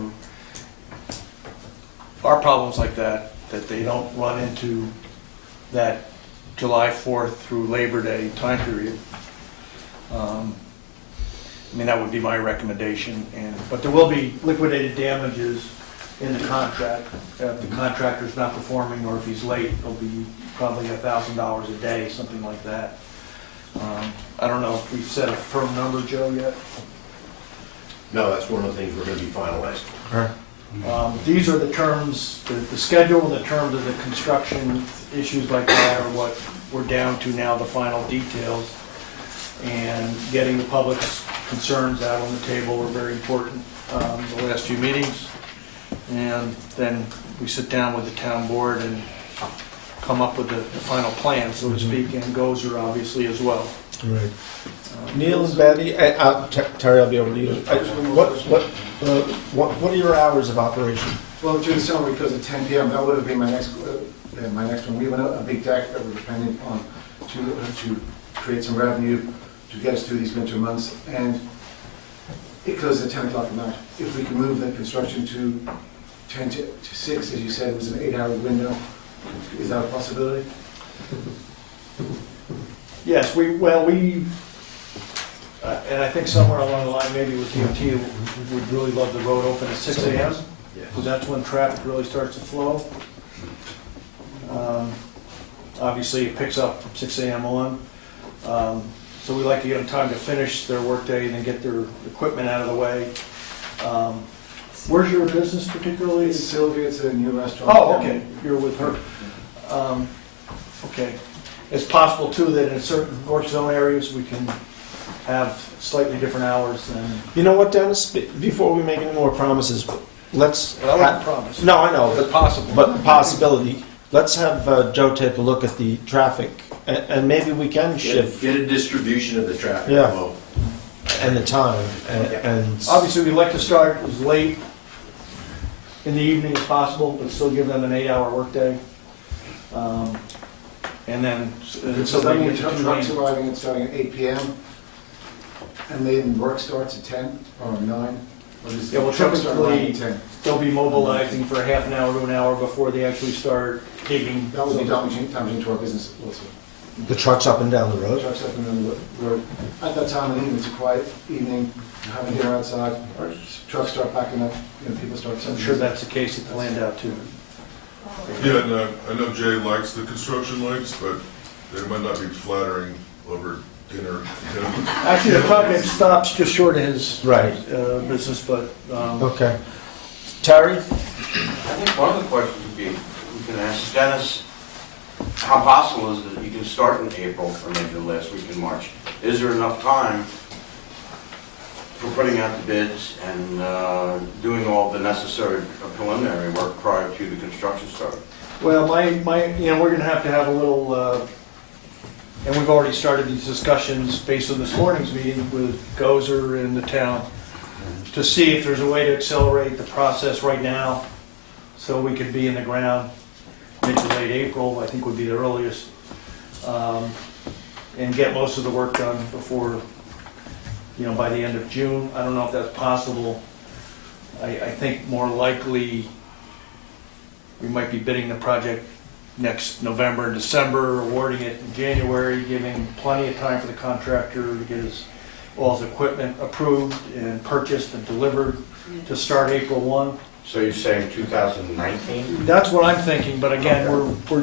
are problems like that, that they don't run into that July 4th through Labor Day time period. I mean, that would be my recommendation, but there will be liquidated damages in the contract. If the contractor's not performing or if he's late, it'll be probably $1,000 a day, something like that. I don't know if we've set a firm number, Joe, yet. No, that's one of the things we're gonna be finalizing. These are the terms, the schedule and the terms of the construction, issues like that are what we're down to now, the final details. And getting the public's concerns out on the table were very important, the last few meetings. And then we sit down with the town board and come up with the final plan, so to speak, and Gozer obviously as well. Right. Neil and Betty, Terry, I'll be over to you. What are your hours of operation? Well, during the summer, because at 10 p.m., that would have been my next one. We went out a big deck that we're depending on to create some revenue to get us through these winter months. And it closes at 10 o'clock at night. If we can move the construction to 10 to 6, as you said, it was an 8-hour window. Is that a possibility? Yes, and I think somewhere along the line, maybe with DOT, would really love the road open at 6 a.m. Because that's when traffic really starts to flow. Obviously, it picks up from 6 a.m. on. So we like to give them time to finish their workday and then get their equipment out of the way. Where's your business particularly? It's Sylvia, it's a new restaurant. Oh, okay, you're with her. Okay. It's possible too that in certain work zone areas, we can have slightly different hours than. You know what, Dennis, before we make any more promises, let's... I wouldn't promise. No, I know, It's possible. but possibility. Let's have Joe take a look at the traffic, and maybe we can shift, Get a distribution of the traffic Yeah. flow. and the time, and... Obviously, we'd like to start as late in the evening as possible, but still give them an 8-hour workday. And then... So that means trucks arriving and starting at 8 p.m. and then work starts at 10 or 9? Yeah, well, trucks start arriving typically, at 10? they'll be mobilizing for a half an hour to an hour before they actually start digging. That will be damaging to our business also. The trucks up and down the road? Trucks up and down the road. At that time of the evening, it's a quiet evening, you have a dinner outside, trucks start backing up, people start... I'm sure that's the case at the Landau too. Yeah, and I know Jay likes the construction lights, but they might not be flattering over dinner. Actually, the project stops just short of his Right. business, but Okay. Terry? I think one of the questions would be, we can ask Dennis, how possible is it you can start in April or maybe the last week in March? Is there enough time for putting out the bids and doing all the necessary preliminary work prior to the construction start? well, we're gonna have to have a little, and we've already started these discussions based on this morning's meeting with Gozer and the town to see if there's a way to accelerate the process right now so we could be in the ground mid to late April, I think would be the earliest, and get most of the work done before, by the end of June. I don't know if that's possible. I think more likely we might be bidding the project next November and December, awarding it in January, giving plenty of time for the contractor to get all his equipment approved and purchased and delivered to start April 1. So you're saying 2019? That's what I'm thinking, but again,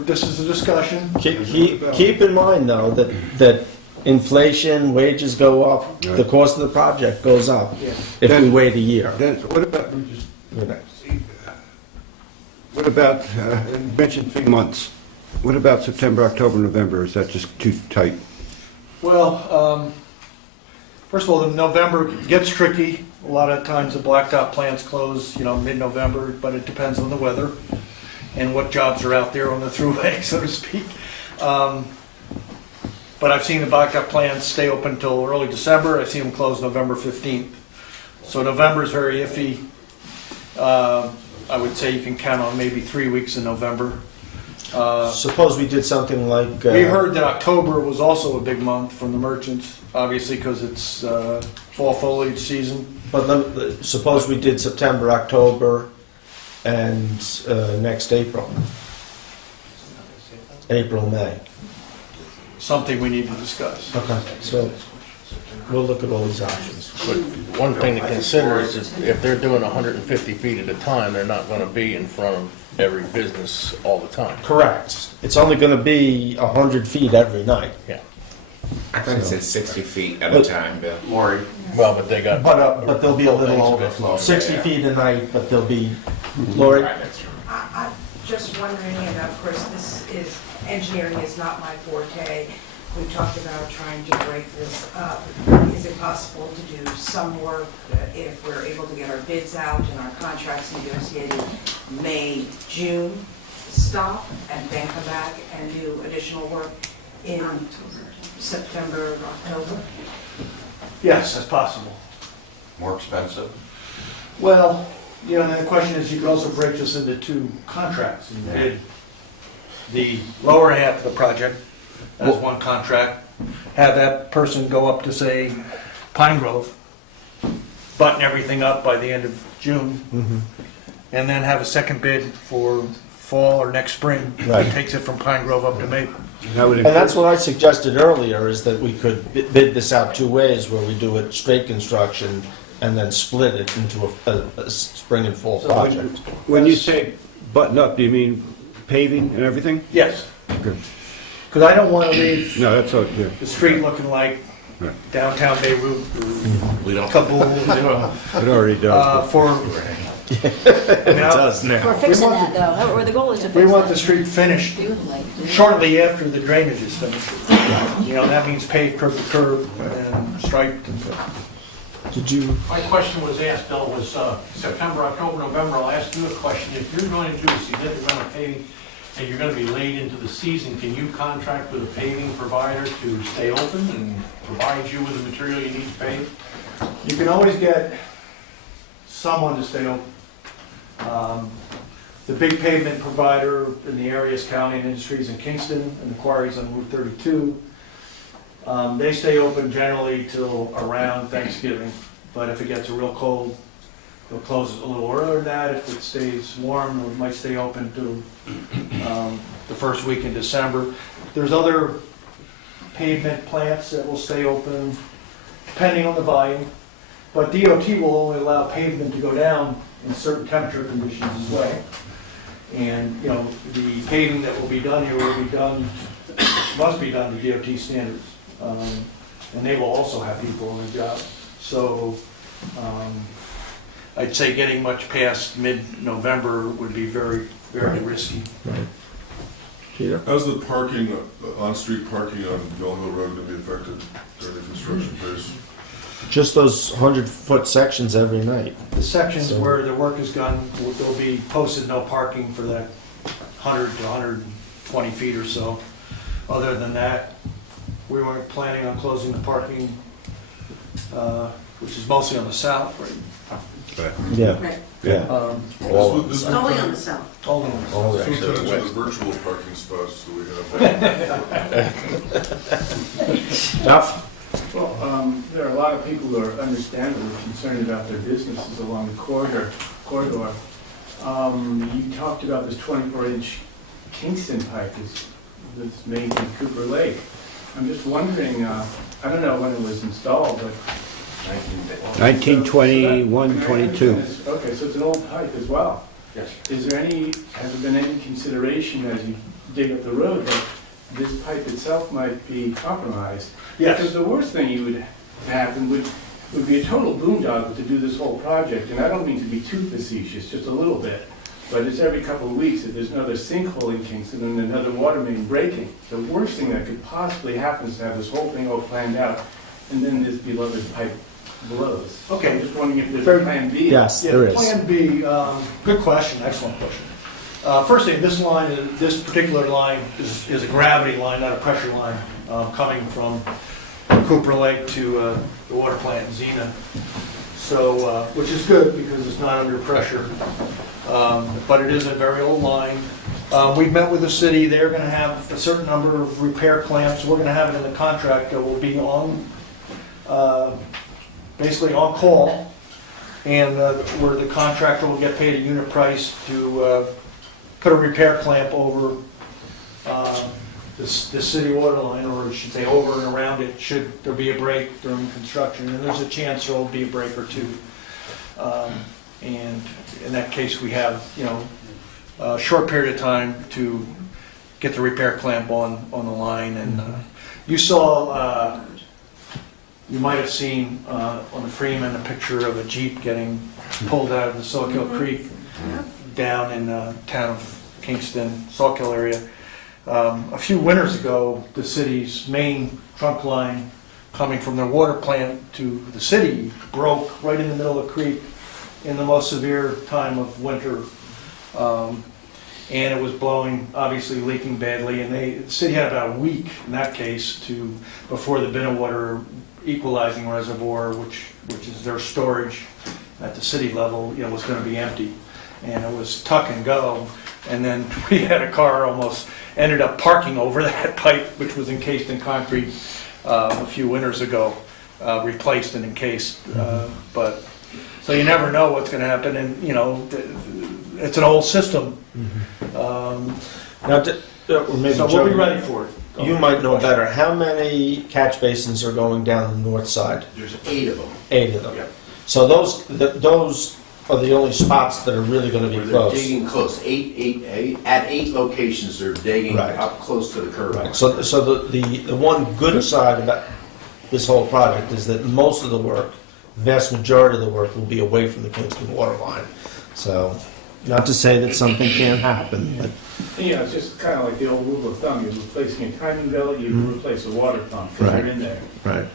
this is a discussion. Keep in mind, though, that inflation, wages go up, the cost of the project goes up Yeah. if we wait a year. Dennis, what about, you mentioned 3 months. What about September, October, November? Is that just too tight? Well, first of all, the November gets tricky. A lot of times the blacktop plants close, mid-November, but it depends on the weather and what jobs are out there on the thruway, so to speak. But I've seen the blacktop plants stay open until early December. I've seen them close November 15th. So November is very iffy. I would say you can count on maybe 3 weeks in November. Suppose we did something like. We heard that October was also a big month from the merchants, obviously because it's fall foliage season. But suppose we did September, October, and next April. April, May. Something we need to discuss. Okay, so we'll look at all these options. But one thing to consider is if they're doing 150 feet at a time, they're not going to be in front of every business all the time. Correct. It's only going to be 100 feet every night. Yeah. I thought it said 60 feet at a But- time, Bill. Maury, Well, but they got. But there'll be a little Things overflow. bit- 60 feet a night, but there'll be, Lori? I'm just wondering, and of course, this is, engineering is not my forte. We talked about trying to break this up. Is it possible to do some work if we're able to get our bids out and our contracts negotiated May, June, stop, and then come back and do additional work in September, October? Yes, that's possible. more expensive? Well, then the question is, you could also break this into 2 contracts and bid the lower half of the project as one contract, have that person go up to, say, Pine Grove, button everything up by the end of June, and then have a second bid for fall or next spring. Right. That takes it from Pine Grove up to Maple. And that's what I suggested earlier, is that we could bid this out 2 ways, where we do it straight construction and then split it into a spring and fall project. When you say button up, do you mean paving and everything? Yes, Good. because I don't want to leave No, that's all, yeah. the street looking like Right. downtown Beirut We or don't. Kabul, It already does. for, It does now. We're fixing that though, or the goal is to fix we that. want the street finished shortly after the drainage is finished. That means paved curb to curb and striped. Did you, My question was asked, Bill, was September, October, November. I'll ask you a question. If you're going to do a significant amount of paving and you're going to be late into the season, can you contract with a paving provider to stay open and provide you with the material you need to pave? You can always get someone to stay open. The big pavement provider in the area is County and Industries in Kingston, and the quarries on Route 32. They stay open generally till around Thanksgiving, but if it gets real cold, they'll close it a little earlier than that. If it stays warm, it might stay open till the first week in December. There's other pavement plants that will stay open depending on the volume, but DOT will only allow pavement to go down in certain temperature conditions as well. And, the paving that will be done here will be done, must be done to DOT standards. And they will also have people on the job. So, I'd say getting much past mid-November would be very, very risky. Peter? How's the parking, on-street parking on Mill Hill Road going to be affected during the construction phase? Just those 100-foot sections every night. The sections So- where the work is done, there'll be posted no parking for that 100 to 120 feet or so. Other than that, we weren't planning on closing the parking, which is mostly on the south, right? Yeah. Right. Yeah. All This Only on the south. All in all. All This right. will change the virtual parking spots that we have. Jeff? Well, there are a lot of people who are understandably concerned about their businesses along the corridor. You talked about this 24-inch Kingston pipe that's made in Cooper Lake. I'm just wondering, I don't know when it was installed, but... 1921, 22. Okay, so it's an old pipe as well. Yes. Has there been any consideration as you dig up the road that this pipe itself might be compromised? Because Yes, the worst thing you would happen would be a total boondoggle to do this whole project, and I don't mean to be too facetious, just a little bit, but it's every couple of weeks that there's another sinkhole in Kingston and another water main breaking. The worst thing that could possibly happen is to have this whole thing all planned out, and then this beloved pipe blows. Okay. I'm just wondering if there's Very- a plan B. Yes, yeah, there is. Plan B, good question, excellent question. First thing, this particular line is a gravity line, not a pressure line. coming from Cooper Lake to the water plant in Xena. So, which is good because it's not under pressure. But it is a very old line. We've met with the city. They're going to have a certain number of repair clamps. We're going to have it in the contract that will be on, basically on call, and where the contractor will get paid a unit price to put a repair clamp over the city water line, or I should say over and around it, should there be a break during construction. And there's a chance there will be a break or two. And in that case, we have, a short period of time to get the repair clamp on the line. And you saw, you might have seen on the Freeman a picture of a Jeep getting pulled out of the Sawkill Creek down in the town of Kingston, Sawkill area. A few winters ago, the city's main trunk line coming from their water plant to the city broke right in the middle of the creek in the most severe time of winter. And it was blowing, obviously leaking badly, and the city had about a week in that case before the Binnenwater equalizing reservoir, which is their storage at the city level, was going to be empty. And it was tuck and go. And then we had a car almost ended up parking over that pipe, which was encased in concrete a few winters ago, replaced and encased. But so you never know what's going to happen, and it's an old system. Now, or maybe So Joe, we'll be ready for it. you might know better. How many catch basins are going down the north side? There's 8 of them. 8 of them. Yeah. So those are the only spots that are really going to Where be they're close. digging close. At 8 locations, they're digging Right. up close to the curb line. Right. So the one good side about this whole project is that most of the work, vast majority of the work, will be away from the Kingston water line. So, not to say that something can't happen, but Yeah, it's just kind of like the old rule of thumb, you're replacing a timing belt, you replace a water pump, because Right. they're in there. right.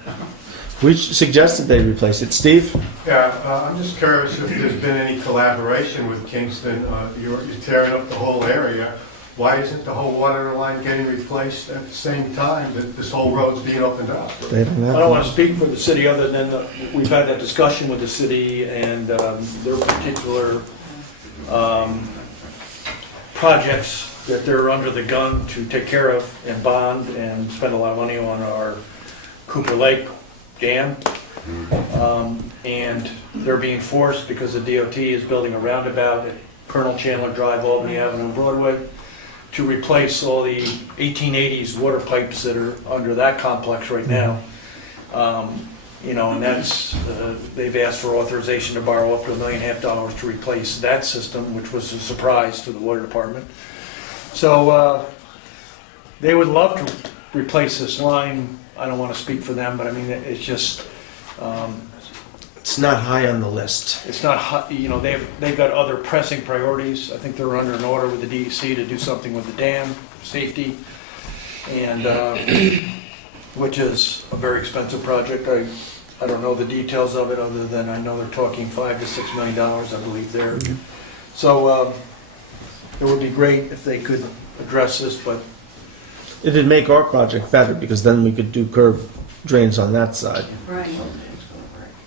We suggested they replace it. Steve? Yeah, I'm just curious if there's been any collaboration with Kingston. You're tearing up the whole area. Why isn't the whole water line getting replaced at the same time that this whole road's being opened up? They don't I have don't want to speak for the city other than we've had that discussion with the city and their particular projects that they're under the gun to take care of and bond and spend a lot of money on our Cooper Lake Dam. And they're being forced because the DOT is building a roundabout at Colonel Chandler Drive, Albany Avenue, and Broadway, to replace all the 1880s water pipes that are under that complex right now. And that's, they've asked for authorization to borrow up to $1.5 million to replace that system, which was a surprise to the water department. So they would love to replace this line. I don't want to speak for them, but I mean, it's just, it's not high on the list. it's not, they've got other pressing priorities. I think they're under an order with the DEC to do something with the dam, safety, and, which is a very expensive project. I don't know the details of it, other than I know they're talking $5 to $6 million, I believe there. So it would be great if they could address this, but It'd make our project better because then we could do curb drains on that side. Right.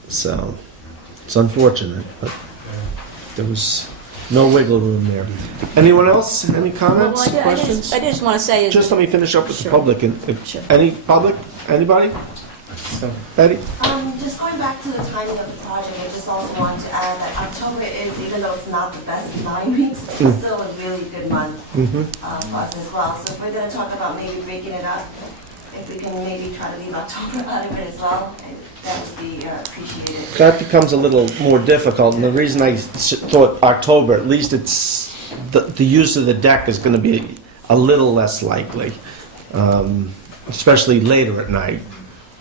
So it's unfortunate, but there was no wiggle room there. Anyone else? Any comments, questions? I just want to say. Just let me finish up with the Sure. public. Sure. Any public? Anybody? Betty? Just going back to the timing of the project, I just also wanted to add that October is, even though it's not the best 9 weeks, it's still a really good month for us as well. So if we're going to talk about maybe breaking it up, if we can maybe try to leave October out of it as well, that would be appreciated. That becomes a little more difficult, and the reason I thought October, at least it's, the use of the deck is going to be a little less likely, especially later at night.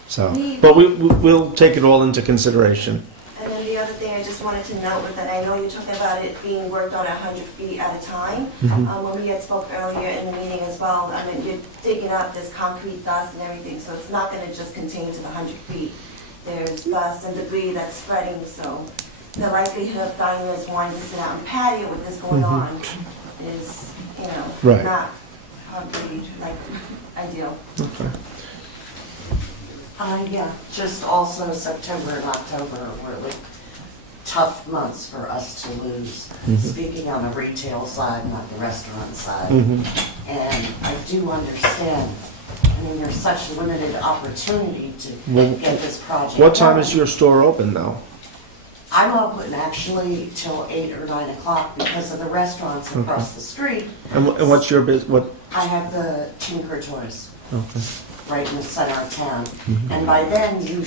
So, but we'll take it all into consideration. And then the other thing I just wanted to note was that I know you're talking about it being worked on 100 feet at a time. When we had spoke earlier in the meeting as well, I mean, you're digging up this concrete dust and everything, so it's not going to just contain to the 100 feet. There's dust and debris that's spreading, so the likelihood of diners wanting to sit out in patio with this going on is, Right. not probably like ideal. Okay. Yeah, just also September and October are really tough months for us to lose, speaking on the retail side, not the restaurant side. And I do understand, I mean, there's such limited opportunity to get this project What time is going. your store open now? I'm open actually till 8 or 9 o'clock because of the restaurants across the street. And what's your business, what? I have the Tinker Toys Okay. right in the center of town. And by then, you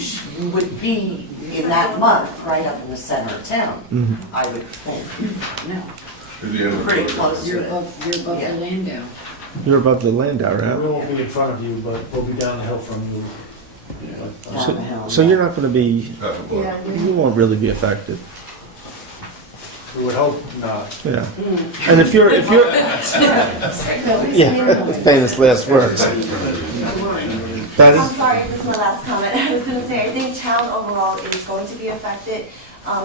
would be in that month, right up in the center of town, I would think. At the end of Pretty the- close to it. You're above Yeah. the Landau. You're above the Landau, We right? won't be in front of you, but we'll be down the hill from you. Down the hill. So you're not gonna be, Half a block. you won't really be affected, We would hope not. yeah. And if you're, yeah, famous last words. I'm Betty? sorry, this is my last comment. I was going to say, I think town overall is going to be affected.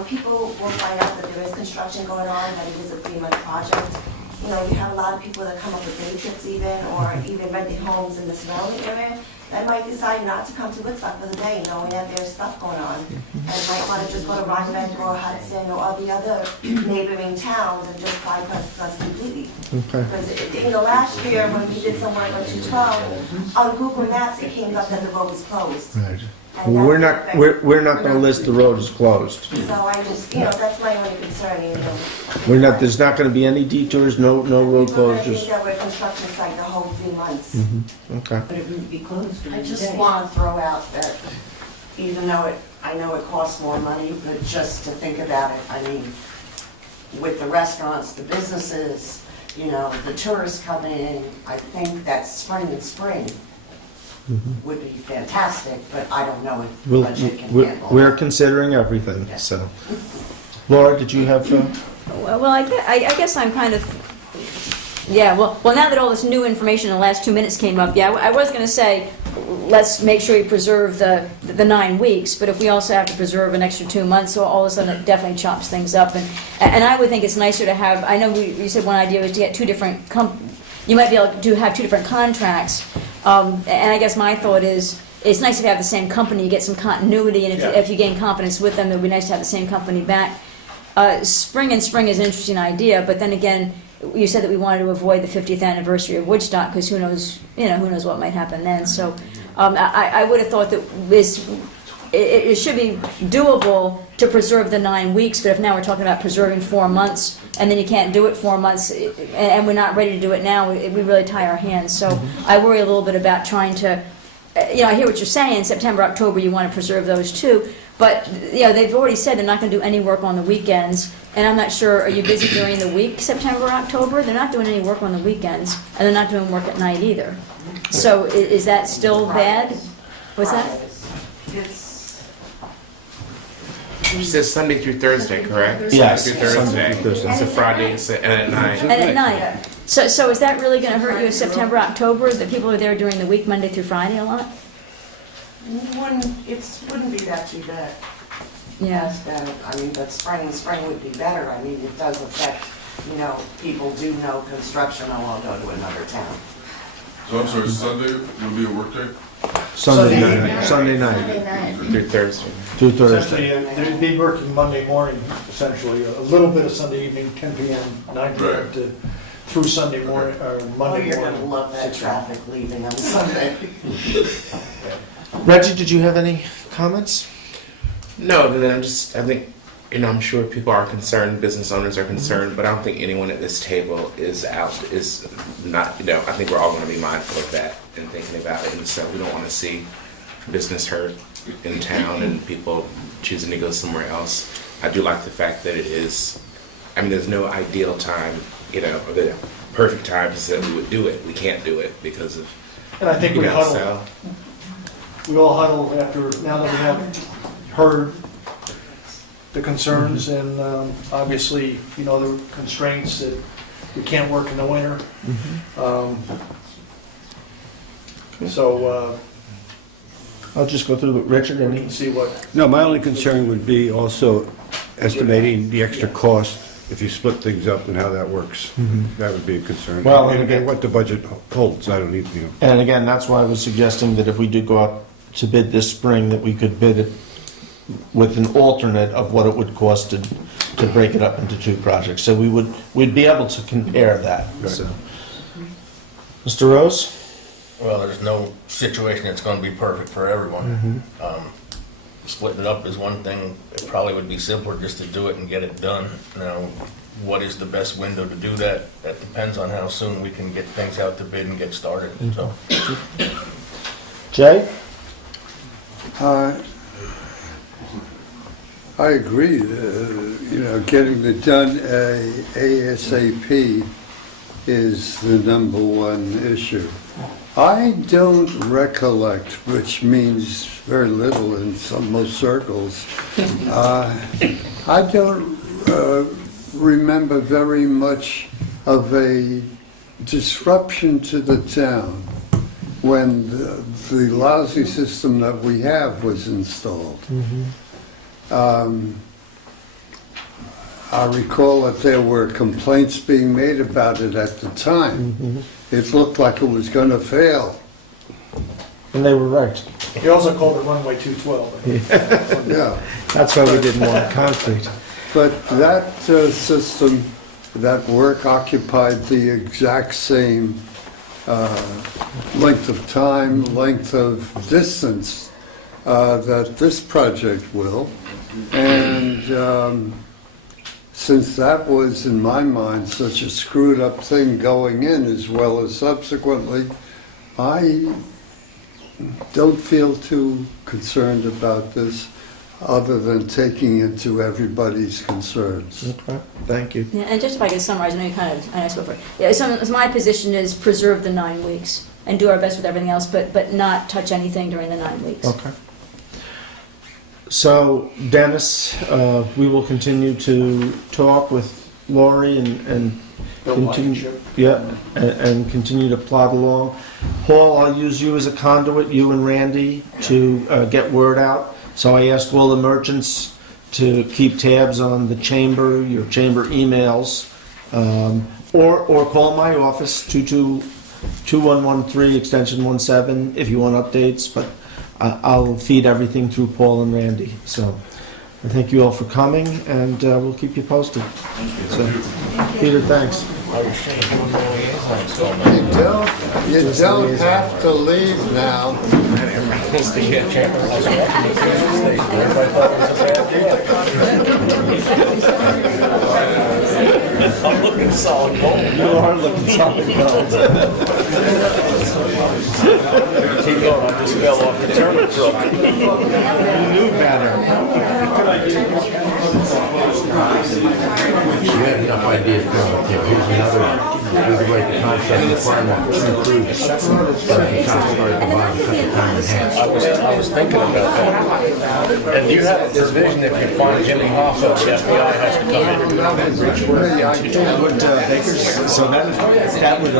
People will find out that there is construction going on, that it is a 3-month project. You know, you have a lot of people that come up with day trips even, or even renting homes in the surrounding area, that might decide not to come to Woodstock for the day, knowing that there's stuff going on. And might want to just go to Rhinebeck or Hudson or all the other neighboring towns and just bypass us completely. Okay. Because, you know, last year when we did some work on 212, on Google Maps, it came up that the road was closed. Right. And Well, that's we're not gonna list the road as closed. So I just, you know, that's my only concern, you know. We're not, there's not gonna be any detours, no road I think closures. that we're construction site the whole 3 months. Okay. But it wouldn't be closed during I the just day. want to throw out that even though I know it costs more money, but just to think about it, I mean, with the restaurants, the businesses, you know, the tourists coming in, I think that spring and spring would be fantastic, but I don't know if the budget can handle We're it. considering everything, so. Laura, did you have, Well, I guess I'm kind of, yeah, well, now that all this new information in the last 2 minutes came up, yeah, I was going to say, let's make sure we preserve the 9 weeks, but if we also have to preserve an extra 2 months, so all of a sudden it definitely chops things up. And I would think it's nicer to have, I know you said one idea was to get 2 different, you might be able to have 2 different contracts. And I guess my thought is, it's nice if you have the same company, you get some continuity, and if you gain confidence with them, it would be nice to have the same company back. Spring and spring is an interesting idea, but then again, you said that we wanted to avoid the 50th anniversary of Woodstock, because who knows what might happen then. So I would have thought that it should be doable to preserve the 9 weeks, but if now we're talking about preserving 4 months, and then you can't do it 4 months, and we're not ready to do it now, we really tie our hands. So I worry a little bit about trying to, I hear what you're saying, September, October, you want to preserve those too, but, they've already said they're not going to do any work on the weekends, and I'm not sure, are you busy during the week, September, October? They're not doing any work on the weekends, and they're not doing work at night either. So is that still bad? What's that? It's, She says Sunday through Thursday, correct? Yes, Sunday through Sunday Thursday. through Thursday. It's a Friday and at night. And at night. So is that really going to hurt you in September, October, that people are there during the week, Monday through Friday a lot? wouldn't be that too bad. Yeah. I mean, but spring would be better. I mean, it does affect, people do know construction, I'll go to another town. So I'm sorry, Sunday would be a work day? Sunday night Through Thursday. through Essentially, Thursday? they'd be working Monday morning, essentially, a little bit of Sunday evening, 10 PM, 9 PM Right. through Sunday morning, or Oh, Monday you're morning. gonna love that traffic leaving on Sunday. Reggie, did you have any comments? No, then I think, I'm sure people are concerned, business owners are concerned, but I don't think anyone at this table is not, I think we're all going to be mindful of that and thinking about it. And so we don't want to see business hurt in town and people choosing to go somewhere else. I do like the fact that it is, there's no ideal time, or the perfect time to say we would do it. We can't do it because of, And I think we huddle. so. We all huddle after, now that we have heard the concerns and obviously, the constraints that we can't work in the winter. So I'll just go through the, Richard, we any? can see what, No, my only concern would be also estimating the extra cost if you split things up and how that works. That would be a concern. Well, and And again- what the budget holds, I don't need, And again, that's why I was suggesting that if we do go out to bid this spring, that we could bid it with an alternate of what it would cost to break it up into two projects. So we'd be able to compare that. So. Mr. Rose? Well, there's no situation that's gonna be perfect for everyone. Splitting it up is one thing. It probably would be simpler just to do it and get it done. Now, what is the best window to do that? That depends on how soon we can get things out to bid and get started, so. Jay? I agree, getting it done ASAP is the number one issue. I don't recollect, which means very little in most circles. I don't remember very much of a disruption to the town when the lousy system that we have was installed. I recall that there were complaints being made about it at the time. It looked like it was going to fail. And they were right. He also called it runway 212. Yeah. That's why we didn't want concrete. But that system, that work occupied the exact same length of time, length of distance that this project will. And since that was, in my mind, such a screwed up thing going in as well as subsequently, I don't feel too concerned about this other than taking into everybody's concerns. Okay, thank you. Yeah, and just if I can summarize, I know you kind of, I spoke for it. Yeah, so my position is preserve the 9 weeks and do our best with everything else, but not touch anything during the 9 weeks. Okay. So, Dennis, we will continue to talk with Lori and continue, and continue to plod along. Paul, I'll use you as a conduit, you and Randy, to get word out. So I asked all the merchants to keep tabs on the chamber, your chamber emails, or call my office, 2113 extension 17 if you want updates, but I'll feed everything through Paul and Randy. So I thank you all for coming, and we'll keep you posted. So, Peter, thanks. You don't have to leave now. I'm looking solid gold. You are looking solid gold. Keep going, I just fell off the turnip truck. You knew better. You have enough ideas going, Tim. Here's the way the contract requirement for 2 crews. So if you start at the bottom, cut the time in half. I was thinking about that. And do you have this vision if you find Jimmy Hoffa, the FBI has to come in? Would Baker's, so that would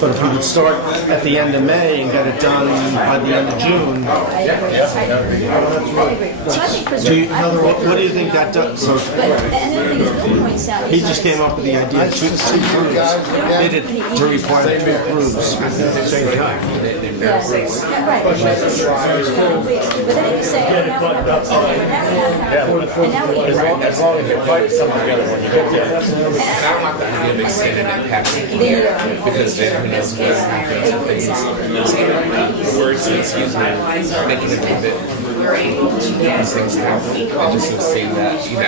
but if we could start at the end of May and get it done by the end of June. What do you think that does? So, he just came up with the idea of 2 crews. Did it to require 2 crews at the same time. Right. But then you say, As long as your pipes come together when you get there. I don't like the idea of extending it past here, because then who knows what things, words and excuse me, making it a bit, these things happen, it just would seem that, you know.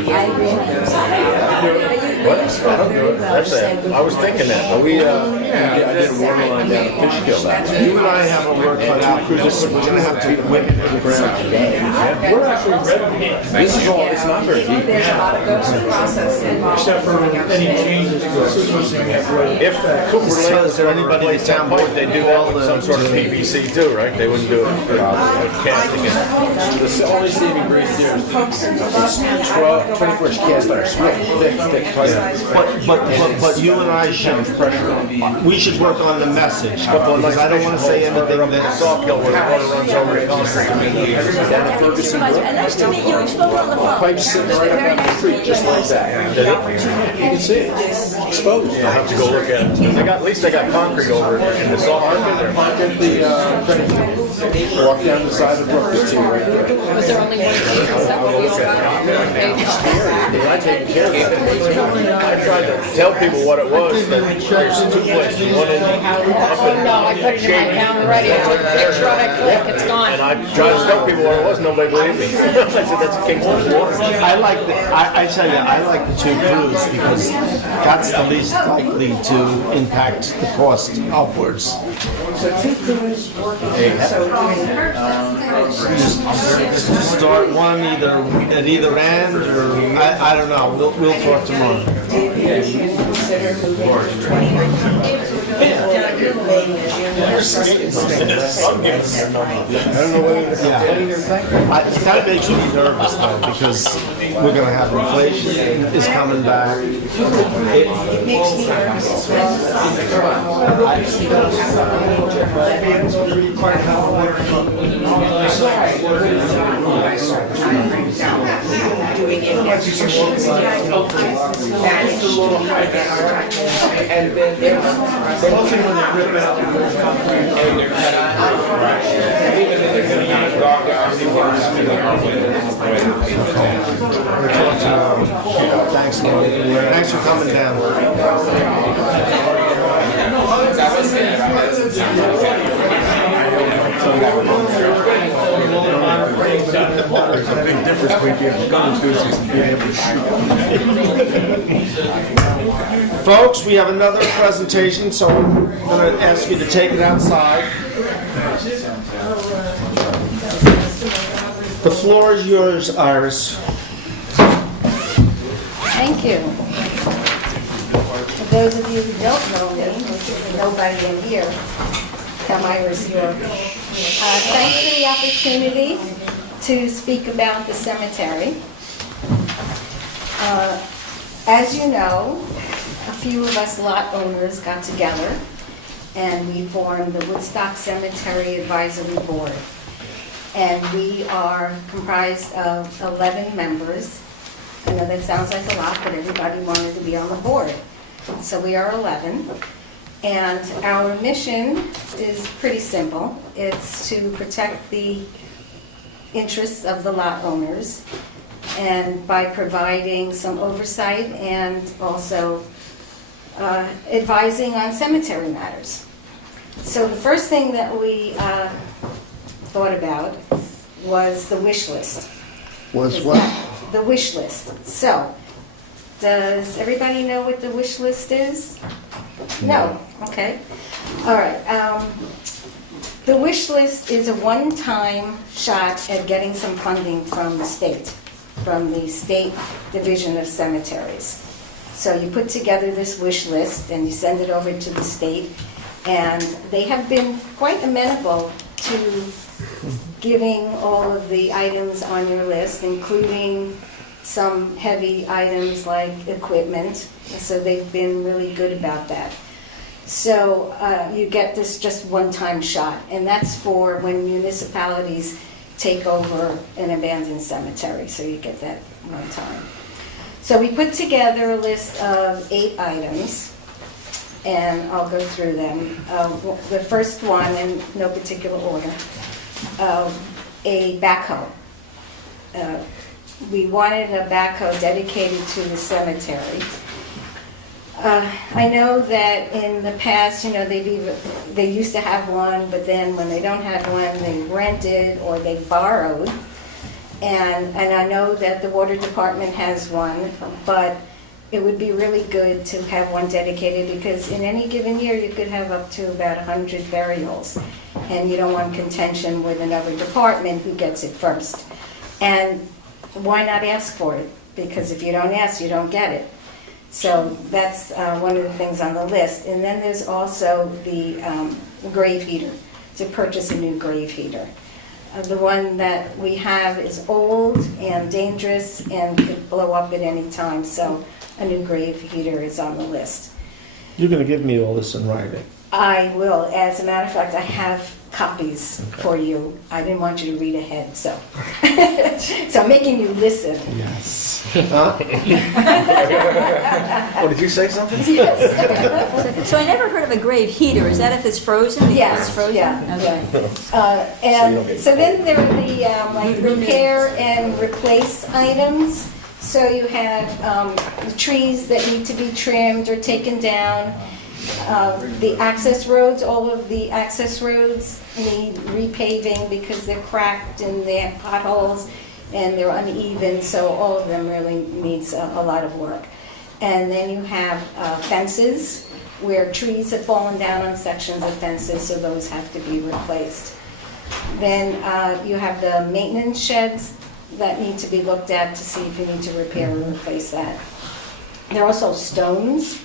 I agree. What? I don't do it. Actually, I was thinking that, but we, I did a water line down at Fishkill last week. You and I have a work cut out. We're gonna have to whip it to the ground. We're actually ready. This is all, it's not very deep. There's a lot of go-through process involved. Except for any changes to the sequencing we have ready. If Cooper Lake was there anybody in town pipe, they'd do that with some sort of PVC too, right? They wouldn't do it with casting it. The only saving grace there is 24-inch cast iron, thick pipe. But you and I should, we should work on the message, because I don't wanna say anything that's. Sawkill where the water runs over the street. Nice to meet you, we spoke on the phone. Pipes sitting right up on the street, just like that. You can see it, exposed. I'll have to go look at it. At least they got concrete over it, and the sawkill there. Walk down the side of the brook, it's right there. Was there only one case? Is that what we all got? I take care of it. I tried to tell people what it was, that there's two places, one in up Oh, no, I put it in my account already. I took a picture of it, click, it's gone. and I tried to tell people what it was, nobody believed me. I said, that's Kingston water. I tell you, I like the two crews because that's the least likely to impact the cost upwards. So two crews working, so Start one at either end, or, I don't know, we'll talk tomorrow. did you consider moving to 2019? I don't know whether it's That makes me nervous though, because we're gonna have inflation is coming back. It makes me nervous as well. Obviously, we don't have a major doing it next year. And then Thanks for coming down. There's a big difference between gun enthusiasts and being able to shoot. Folks, we have another presentation, so I'm going to ask you to take it outside. The floor is yours, Iris. Thank you. For those of you who don't know me, which is nobody in here, I'm Iris York. Thanks for the opportunity to speak about the cemetery. As you know, a few of us lot owners got together and we formed the Woodstock Cemetery Advisory Board. And we are comprised of 11 members. I know that sounds like a lot, but everybody wanted to be on the board. So we are 11. And our mission is pretty simple. It's to protect the interests of the lot owners, and by providing some oversight and also advising on cemetery matters. So the first thing that we thought about was the wish list. Was what? The wish list. So, does everybody know what the wish list is? No? Okay. All right. The wish list is a one-time shot at getting some funding from the State Division of Cemeteries. So you put together this wish list and you send it over to the state, and they have been quite amenable to giving all of the items on your list, including some heavy items like equipment. So they've been really good about that. So you get this just one-time shot, and that's for when municipalities take over an abandoned cemetery, so you get that one time. So we put together a list of 8 items, and I'll go through them. The first one, in no particular order, a backhoe. We wanted a backhoe dedicated to the cemetery. I know that in the past, you know, they used to have one, but then when they don't have one, they rented or they borrowed. And I know that the water department has one, but it would be really good to have one dedicated, because in any given year you could have up to about 100 burials, and you don't want contention with another department who gets it first. And why not ask for it? Because if you don't ask, you don't get it. So that's one of the things on the list. And then there's also the grave heater, to purchase a new grave heater. The one that we have is old and dangerous and could blow up at any time, so a new grave heater is on the list. You're gonna give me all this in writing. I will. As a matter of fact, I have copies for you. I didn't want you to read ahead, so. So I'm making you listen. Yes. Oh, did you say something? Yes. So I never heard of a grave heater. Is that if it's frozen? Yes, It's frozen? yeah, Okay. And so then there are the like repair and replace items. So you have the trees that need to be trimmed or taken down. The access roads, all of the access roads need repaving because they're cracked and they have potholes and they're uneven, so all of them really needs a lot of work. And then you have fences where trees have fallen down on sections of fences, so those have to be replaced. Then you have the maintenance sheds that need to be looked at to see if you need to repair or replace that. There are also stones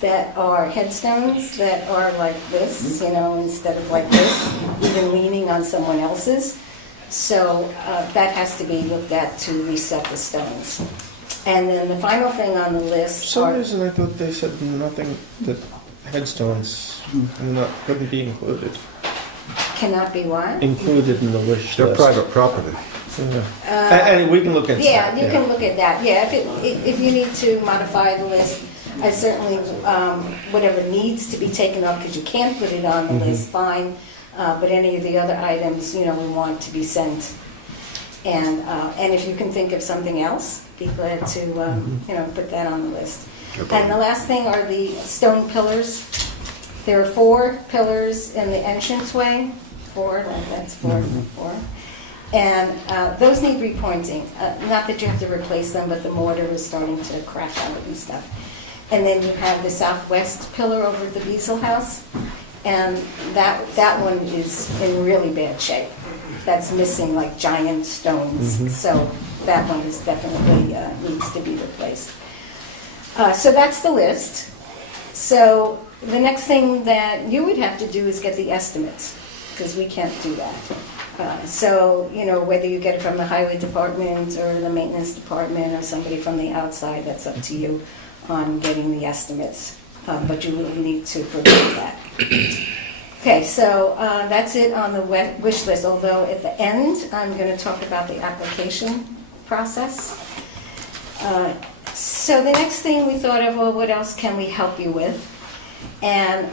that are headstones that are like this, you know, instead of like this, even leaning on someone else's. So that has to be looked at to reset the stones. And then the final thing on the list For some are... reason I thought they said nothing, that headstones couldn't be included. Cannot be what? Included in the wish They're list. private property. Yeah. And we can look at that. Yeah, you can look at that. Yeah, if you need to modify the list, I certainly, whatever needs to be taken off, because you can't put it on the list, fine. But any of the other items, you know, we want to be sent. And if you can think of something else, be glad to, you know, put that on the list. And the last thing are the stone pillars. There are 4 pillars in the entranceway. 4, that's 4. And those need repointing. Not that you have to replace them, but the mortar is starting to crack out and stuff. And then you have the southwest pillar over at the Beazle House. And that one is in really bad shape. That's missing like giant stones. So that one is definitely needs to be replaced. So that's the list. So the next thing that you would have to do is get the estimates, because we can't do that. So, you know, whether you get it from the highway department or the maintenance department or somebody from the outside, that's up to you on getting the estimates. But you will need to provide that. Okay, so that's it on the wish list, although at the end, I'm going to talk about the application process. So the next thing we thought of, well, what else can we help you with? And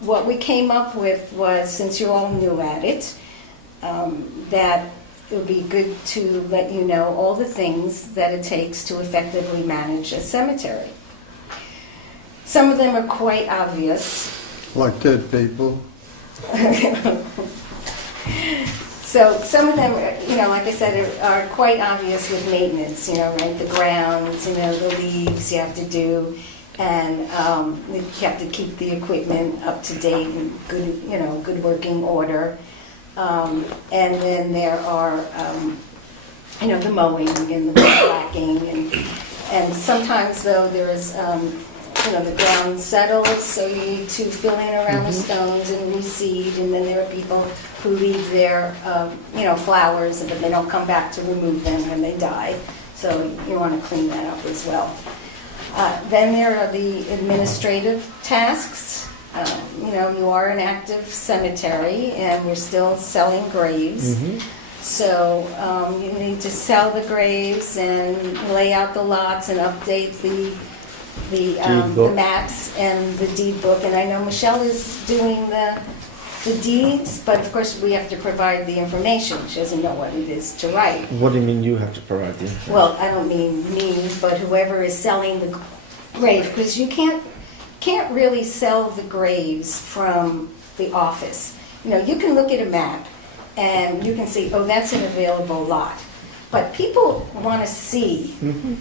what we came up with was, since you're all new at it, that it would be good to let you know all the things that it takes to effectively manage a cemetery. Some of them are quite obvious. Like dead people. So some of them, you know, like I said, are quite obvious with maintenance, you know, right? The grounds, you know, the leaves you have to do, and you have to keep the equipment up to date and good, you know, good working order. And then there are, you know, the mowing and the blacking, and sometimes though there's, you know, the ground settles, so you need to fill in around the stones and reseed, and then there are people who leave their, you know, flowers, but they don't come back to remove them when they die, so you want to clean that up as well. Then there are the administrative tasks. You know, you are an active cemetery, and we're still selling graves. So you need to sell the graves and lay out the lots and update the maps and the deed book. And I know Michelle is doing the deeds, but of course we have to provide the information. She doesn't know what it is to write. What do you mean you have to provide the information? Well, I don't mean me, but whoever is selling the grave, because you can't really sell the graves from the office. You know, you can look at a map and you can see, oh, that's an available lot. But people want to see,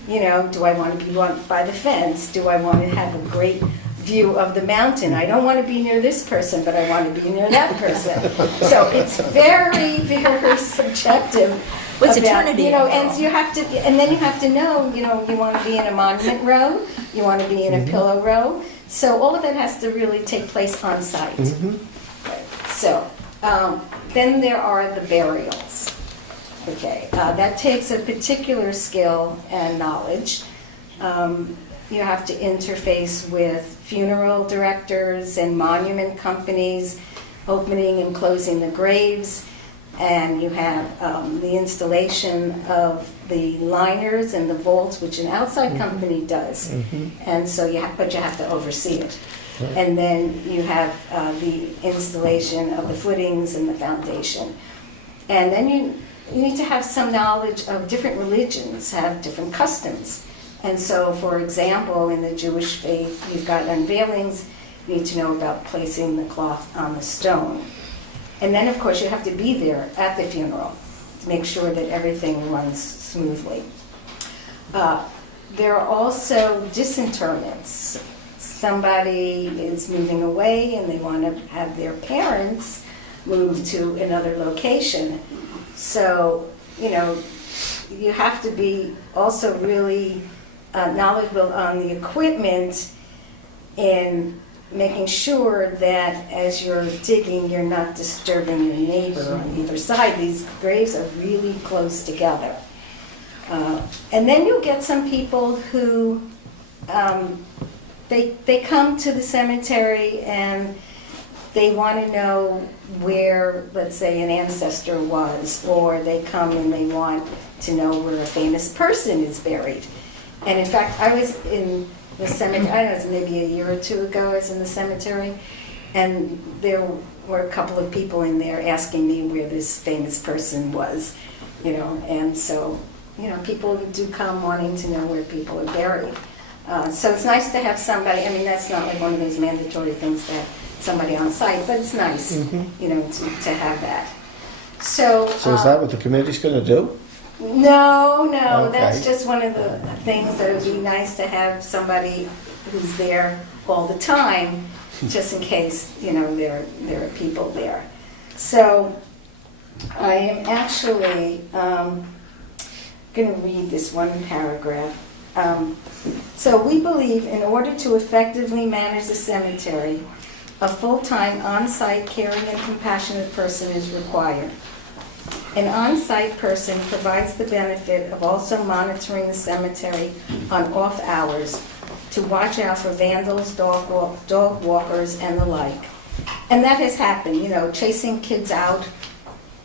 you know, do I want to be by the fence? Do I want to have a great view of the mountain? I don't want to be near this person, but I want to be near that person. So it's very, very subjective. What's eternity? You know, and you have to, and then you have to know, you know, you want to be in a monument row, you want to be in a pillow row. So all of it has to really take place on site. So Then there are the burials. Okay, that takes a particular skill and knowledge. You have to interface with funeral directors and monument companies, opening and closing the graves, and you have the installation of the liners and the vaults, which an outside company does. And so but you have to oversee it. And then you have the installation of the footings and the foundation. And then you need to have some knowledge of different religions, have different customs. And so, for example, in the Jewish faith, you've got unveilings, you need to know about placing the cloth on the stone. And then, of course, you have to be there at the funeral to make sure that everything runs smoothly. There are also disinterments. Somebody is moving away and they want to have their parents move to another location. So, you have to be also really knowledgeable on the equipment in making sure that as you're digging, you're not disturbing your neighbor on either side. These graves are really close together. And then you'll get some people who, they come to the cemetery and they want to know where, let's say, an ancestor was, or they come and they want to know where a famous person is buried. And in fact, I was in the cemetery, I don't know, it was maybe a year or two ago, I was in the cemetery, and there were a couple of people in there asking me where this famous person was, and so, people do come wanting to know where people are buried. So it's nice to have somebody, that's not like one of those mandatory things that somebody on site, but it's nice, to have that. So is that what the committee's gonna do? No, Okay. that's just one of the things that would be nice to have somebody who's there all the time, just in case, there are people there. So I am actually going to read this one paragraph. So we believe in order to effectively manage the cemetery, a full-time on-site caring and compassionate person is required. An on-site person provides the benefit of also monitoring the cemetery on off hours to watch out for vandals, dog walkers, and the like. And that has happened, chasing kids out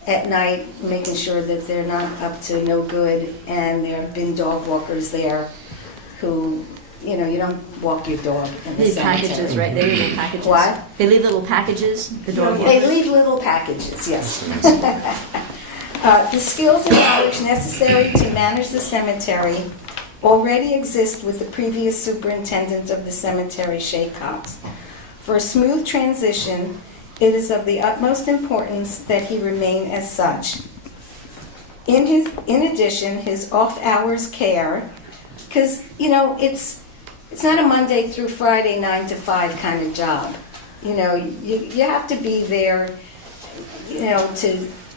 at night, making sure that they're not up to no good, and there have been dog walkers there who, you don't walk your dog in the Leave cemetery. packages, right? They leave little packages. What? They leave little packages, the dog They walkers? leave little packages, yes. The skills and knowledge necessary to manage the cemetery already exist with the previous superintendent of the cemetery, Shay Cox. For a smooth transition, it is of the utmost importance that he remain as such. In addition, his off-hours care, because, it's not a Monday through Friday, 9 to 5 kind of job. You have to be there,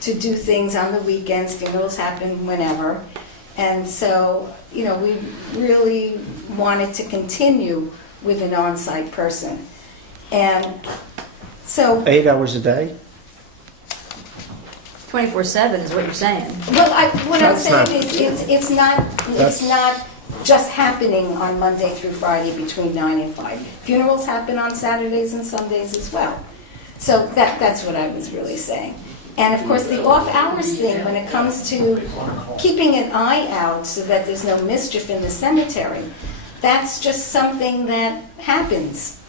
to do things on the weekends. Funerals happen whenever. And so, we really wanted to continue with an on-site person. And so... 8 hours a day? 24/7 is what you're saying. Well, what I'm That's saying not- is, it's not just happening on Monday through Friday between 9 and 5. Funerals happen on Saturdays and Sundays as well. So that's what I was really saying. And of course, the off-hours thing, when it comes to keeping an eye out so that there's no mischief in the cemetery, that's just something that happens.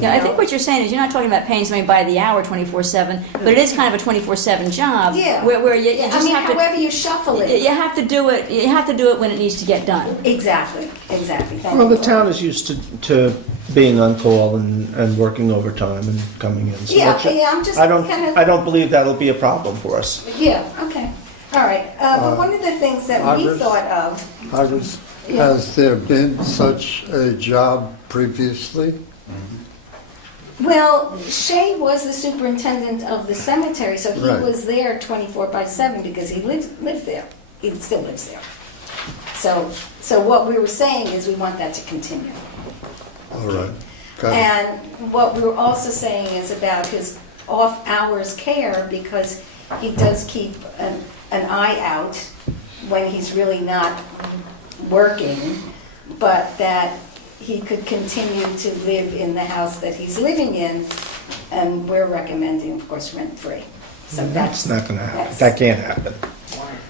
Yeah, I think what you're saying is you're not talking about paying somebody by the hour 24/7, but it is kind of a 24/7 job. Yeah. Where you just have to. However you shuffle it. You have to do it. You have to do it when it needs to get done. Exactly. Thank Well, you. the town is used to being on call and working overtime and coming in. So Yeah, that should- I'm just I don't, kind of- I don't believe that'll be a problem for us. Yeah, okay. All right. But one of the things that we Iris? thought of... Has there been such a job previously? Well, Shay was the superintendent of the cemetery, so he Right. was there 24/7 because he lived there. He still lives there. So what we were saying is we want that to continue. All right. Got it. And what we were also saying is about his off-hours care because he does keep an eye out when he's really not working, but that he could continue to live in the house that he's living in, and we're recommending, of course, rent-free. So That's not gonna happen. that's- That can't happen.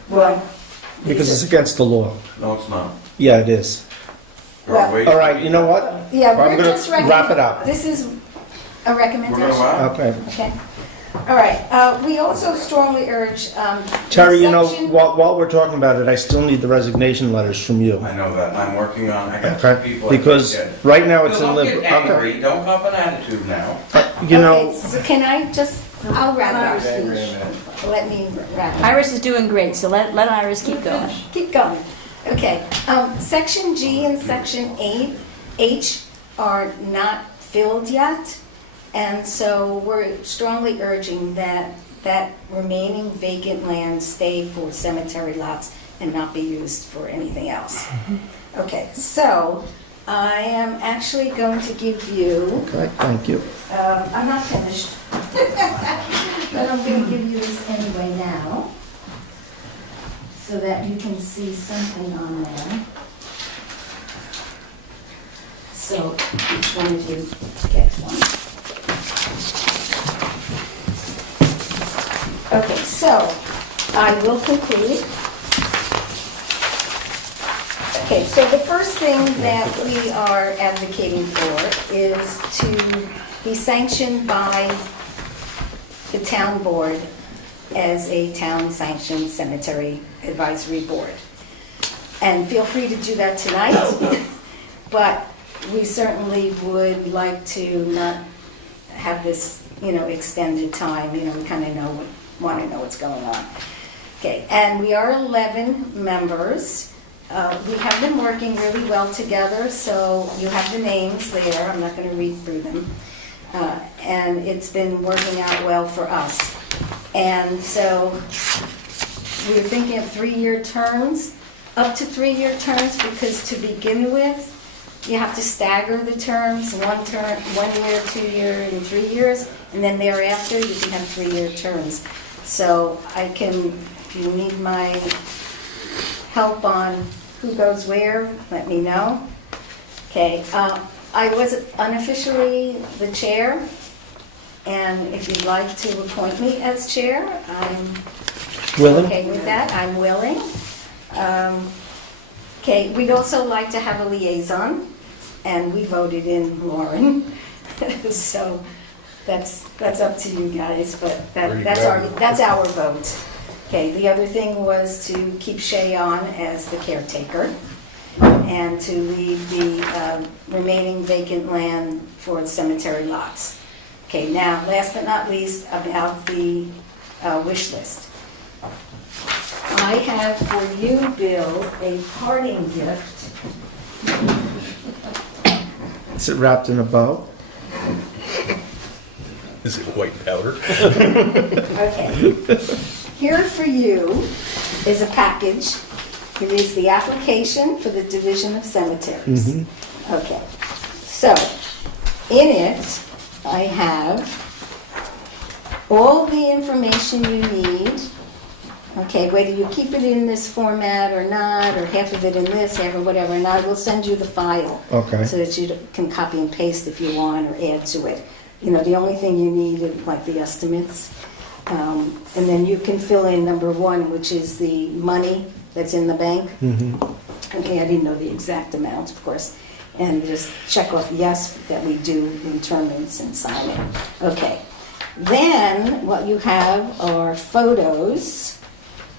Well, Because it's against the law. No, it's not. Yeah, it is. Well- All right, you know what? yeah, I'm we're gonna just wrap it up. This is a recommendation. Okay. Okay. All right. We also strongly urge. Terry, you know, section- while we're talking about it, I still need the resignation letters from you. I know that, I'm working on, I got two Okay? people. I can't Because get. right now it's in Don't limbo. get angry, don't come up an attitude now. You know, Okay, so can I just, I'll wrap up. Let me wrap up. Iris is doing great, so let Iris keep going. Keep going. Okay. Section G and Section H are not filled yet, and so we're strongly urging that that remaining vacant land stay for cemetery lots and not be used for anything else. Okay, so I am actually going to give you, okay, thank you. I'm not finished, but I'm going to give you this anyway now, so that you can see something on there. So each one of you gets one. Okay, so I will conclude. Okay, so the first thing that we are advocating for is to be sanctioned by the town board as a town-sanctioned cemetery advisory board. And feel free to do that tonight, but we certainly would like to not have this, extended time. We kind of want to know what's going on. Okay, and we are 11 members. We have been working really well together, so you have the names there. I'm not going to read through them. And it's been working out well for us. And so we're thinking of 3-year terms, up to 3-year terms, because to begin with, you have to stagger the terms, 1 term, 1 year, 2 year, and 3 years, and then thereafter you can have 3-year terms. So if you need my help on who goes where, let me know. Okay, I was unofficially the chair, and if you'd like to appoint me as chair, I'm Willing? okay with that. I'm willing. Okay, we'd also like to have a liaison, and we voted in Lauren. So that's up to you guys, but that's our vote. Okay, the other thing was to keep Shay on as the caretaker and to leave the remaining vacant land for the cemetery lots. Okay, now, last but not least, about the wish list. I have for you, Bill, a parting gift. Is it wrapped in a bow? Is it white powder? Okay. Here for you is a package. It is the application for the Division of Cemeteries. Okay. So, in it, I have all the information you need. Okay, whether you keep it in this format or not, or half of it in this, half or whatever, and I will send you the file. Okay. So that you can copy and paste if you want or add to it. The only thing you need is like the estimates. And then you can fill in number 1, which is the money that's in the bank. Okay, I didn't know the exact amount, of course. And just check off yes that we do interments and sign it. Okay. Then what you have are photos,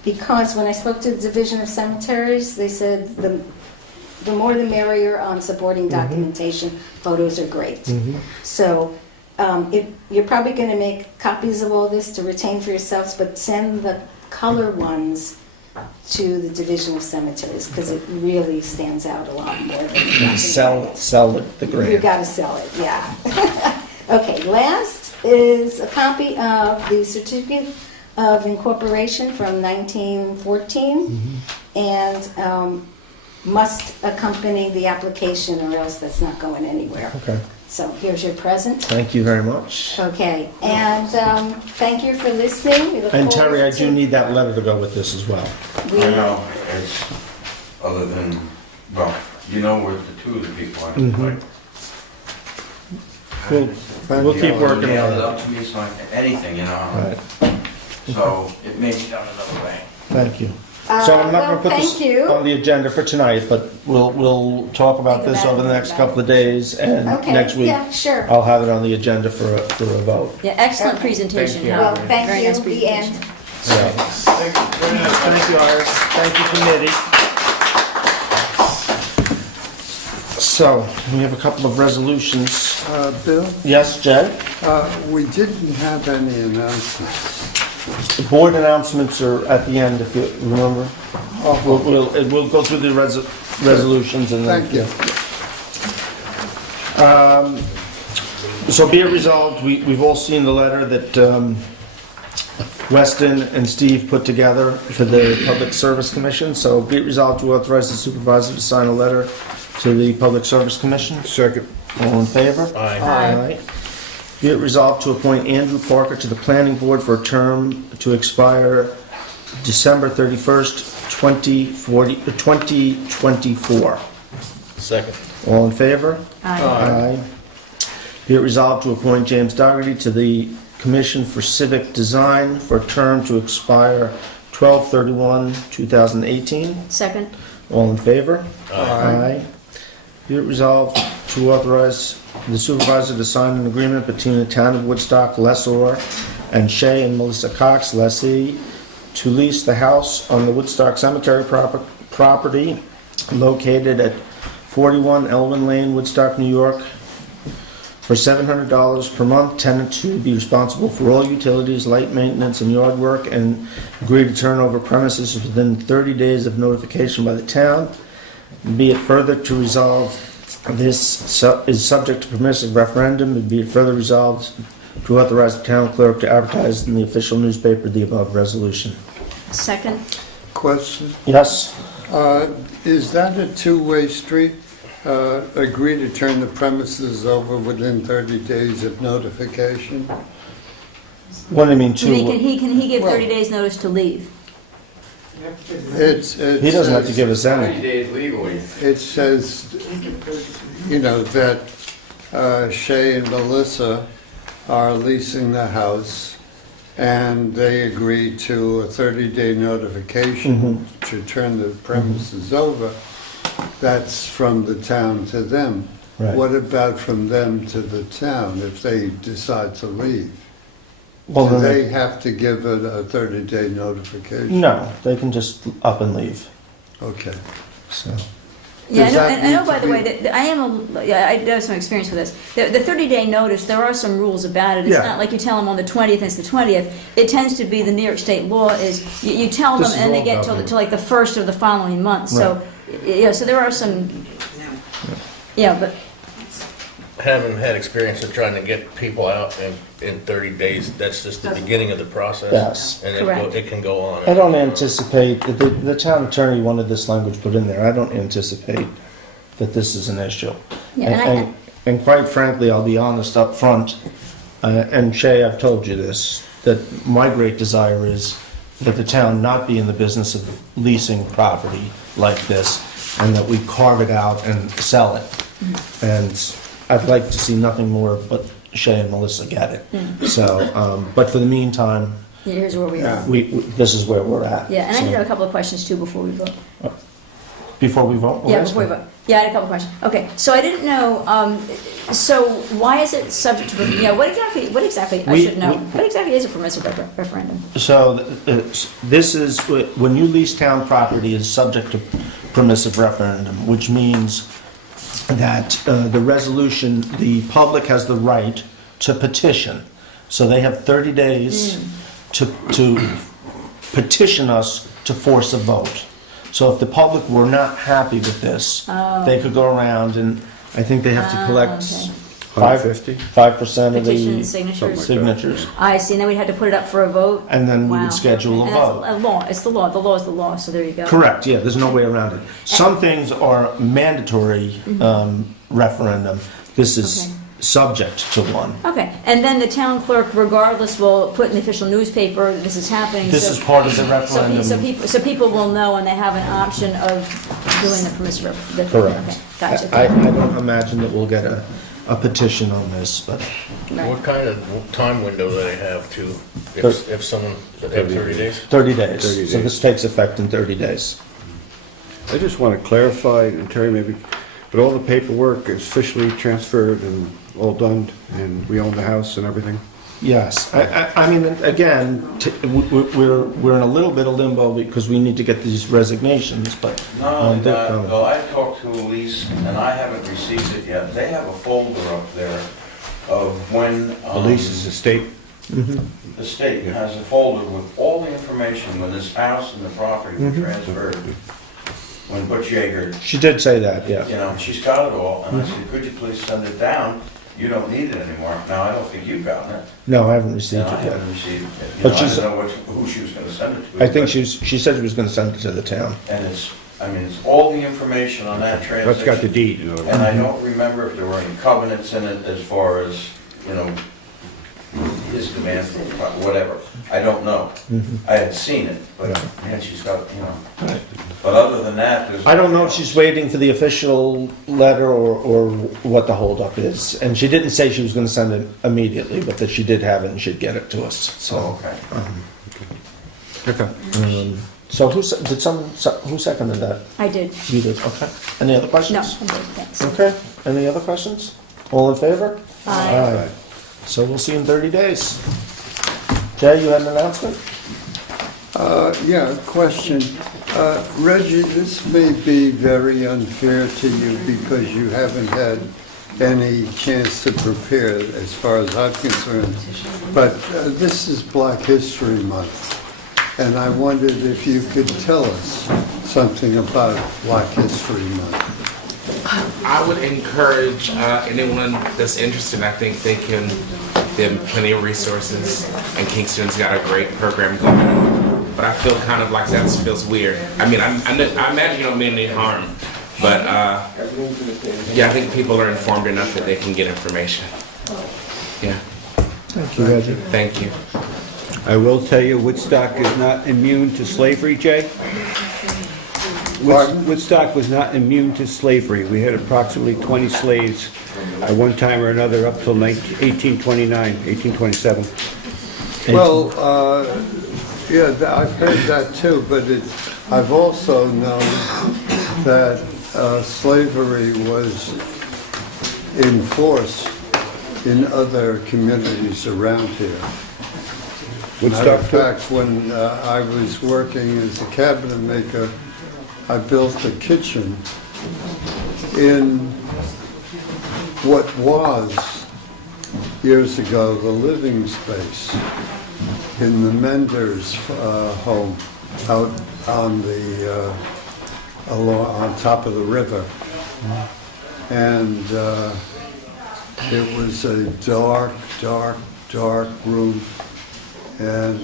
because when I spoke to the Division of Cemeteries, they said the more the merrier on supporting documentation. Photos are great. So you're probably going to make copies of all this to retain for yourselves, but send the color ones to the Division of Cemeteries, because it really stands out a lot more than Sell the grant. You got to sell it, yeah. Okay, last is a copy of the Certificate of Incorporation from 1914, and must accompany the application or else that's not going anywhere. Okay. So here's your present. Thank you very much. Okay, and thank you for listening. We look And Terry, I forward do to- need that letter to go with this as well. we- I know, it's, other than, well, you know where the two of the people are, Mhm. like. We'll keep working Mail on it it. up to me, it's like anything, you know, Right. so it may be done another way. Thank you. So I'm not well, going to put thank this you. on the agenda for tonight, but we'll talk about Think this about over the it. next couple of days, and Okay, next week yeah, sure. I'll have it on the agenda for a vote. Yeah, excellent Okay. presentation, Thank you. Howard. Well, thank Very you, nice the end. presentation. Thank you, Iris. Thank you, committee. So, we have a couple of resolutions. Bill, Yes, Jed? we didn't have any announcements. The board announcements are at the end, if you remember. We'll go through the resolutions and then... Thank you. So be it resolved, we've all seen the letter that Weston and Steve put together for the Public Service Commission. So be it resolved to authorize the supervisor to sign a letter to the Public Service Commission. Second. All in favor? Aye. Aye. Be it resolved to appoint Andrew Parker to the Planning Board for a term to expire December 31st, 2024. Second. All in favor? Aye. Aye. Be it resolved to appoint James Dougherty to the Commission for Civic Design for a term to expire 12/31/2018. Second. All in favor? Aye. Be it resolved to authorize the supervisor to sign an agreement between the town of Woodstock lessor and Shay and Melissa Cox lessee to lease the house on the Woodstock Cemetery property located at 41 Elvin Lane, Woodstock, New York, for $700 per month. Tenant to be responsible for all utilities, light maintenance, and yard work, and agree to turn over premises within 30 days of notification by the town. Be it further to resolve, this is subject to permissive referendum, and be it further resolved to authorize the town clerk to advertise in the official newspaper the above resolution. Second. Question, Yes? is that a two-way street? Agree to turn the premises over within 30 days of notification? What do you mean, Can he, two? can he give Well- 30 days notice to leave? He doesn't have to give us any. days legally. It says, you know, that Shay and Melissa are leasing the house, and they agree to a 30-day notification to turn the premises over. That's from the town to them. Right. What about from them to the town if they decide to leave? Well, Do then they have to give it a 30-day notification? No, they can just up and leave. Okay. So. Yeah, I Does know, that and I know, need by to the way, be- that I am, yeah, I do have some experience with this. The 30-day notice, there are some rules about it. It's Yeah. not like you tell them on the 20th, it's the 20th. It tends to be, the New York State law is, you tell them This is and they all get government. till like the first of the following month. So, yeah, so there are some, yeah, but, Haven't had experience of trying to get people out in 30 days. That's just the beginning of the process. Yes. And Correct. it can go on. I don't anticipate, the town attorney wanted this language put in there. I don't anticipate that this is an issue. yeah, And quite frankly, I'll be honest up front, and Shay, I've told you this, that my great desire is that the town not be in the business of leasing property like this, and that we carve it out and sell it. And I'd like to see nothing more but Shay and Melissa get it. So, but for the meantime, here's where we are. this is where we're at. Yeah, and I So, do have a couple of questions too before we vote. Before we vote? we'll Yeah, ask before we them. vote. Yeah, I had a couple questions. Okay, so I didn't know, so why is it subject to, yeah, what exactly, I We- should know, we- what exactly is a permissive referendum? So this is, when you lease town property, is subject to permissive referendum, which means that the resolution, the public has the right to petition. So they have 30 days to petition us to force a vote. So if the public were not happy with this, they could go around and I think they have to collect okay. 150? 5% of Petition the signatures. signatures. I see, and then we'd have to put it up for a vote? And then we Wow. would schedule a And vote. that's a law, it's the law, the law is the law, so there you go. Correct, yeah, there's no way around it. Some things are mandatory referendum. This is Okay. subject to one. Okay, and then the town clerk regardless will put in the official newspaper, this is happening. This so- is part of the So, referendum. so people will know and they have an option of doing the permissive. Okay, Correct. gotcha. I don't imagine that we'll get a petition on this, but What kind of time window do they have to, Thir- if someone, they have 30 days? 30 days. 30 So days. this takes effect in 30 days. I just want to clarify, and Terry maybe, but all the paperwork is officially transferred and all done, and we own the house and everything? Yes, I mean, again, we're in a little bit of limbo because we need to get these resignations, but. Not only that, they're coming. though, I talked to Elise, and I haven't received it yet. They have a folder up there of when... Elise's estate? The state has a folder with all the information when this house and the property were transferred. When Butch Yeager, She did say that, yeah. you know, she's got it all, and I said, could you please send it down? You don't need it anymore. Now, I don't think you've gotten it. No, I haven't received And I it yet. haven't received it. You But know, I she's- didn't know who she was gonna send it to. I think but- she said she was gonna send it to the town. And it's, I mean, it's all the information on that transaction. That's got the deed, in other words. And I don't remember if there were any covenants in it as far as, you know, his demand for whatever. I don't know. I had seen it, but man, she's got, you know. But other than that, there's. I don't know if she's waiting for the official letter or what the holdup is. And she didn't say she was gonna send it immediately, but that she did have it and she'd get it to us, so. Oh, okay. Okay. So who seconded that? I did. You did, okay. Any other No, questions? I'm good, thanks. Okay, any other questions? All in favor? Aye. So we'll see you in 30 days. Jay, you had an announcement? Yeah, question. Reggie, this may be very unfair to you because you haven't had any chance to prepare as far as I'm concerned. But this is Black History Month. And I wondered if you could tell us something about Black History Month. I would encourage anyone that's interested. I think they can. There are plenty of resources, and Kingston's got a great program going on. But I feel kind of like that feels weird. I mean, I imagine you don't mean any harm, but yeah, I think people are informed enough that they can get information. Yeah. Thank you, Reggie. Thank you. I will tell you, Woodstock is not immune to slavery, Jay. Pardon? Woodstock was not immune to slavery. We had approximately 20 slaves at one time or another up till 1829, 1827. Well, yeah, I've heard that too, but I've also known that slavery was enforced in other communities around here. Matter of fact, when I was working as a cabinet maker, I built a kitchen in what was, years ago, the living space in the Mender's home out on the, on top of the river. And it was a dark, dark, dark room. And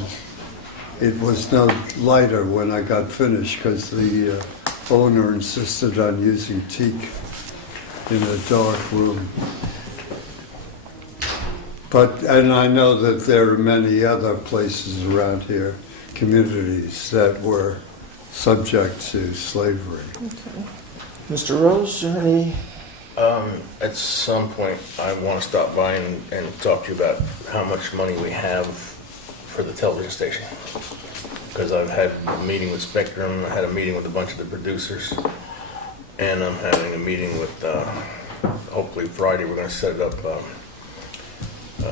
it was no lighter when I got finished because the owner insisted on using teak in a dark room. But, and I know that there are many other places around here, communities that were subject to slavery. Mr. Rose, any? At some point, I want to stop by and talk to you about how much money we have for the television station. Because I've had a meeting with Spectrum, I had a meeting with a bunch of the producers, and I'm having a meeting with, hopefully Friday, we're going to set it up.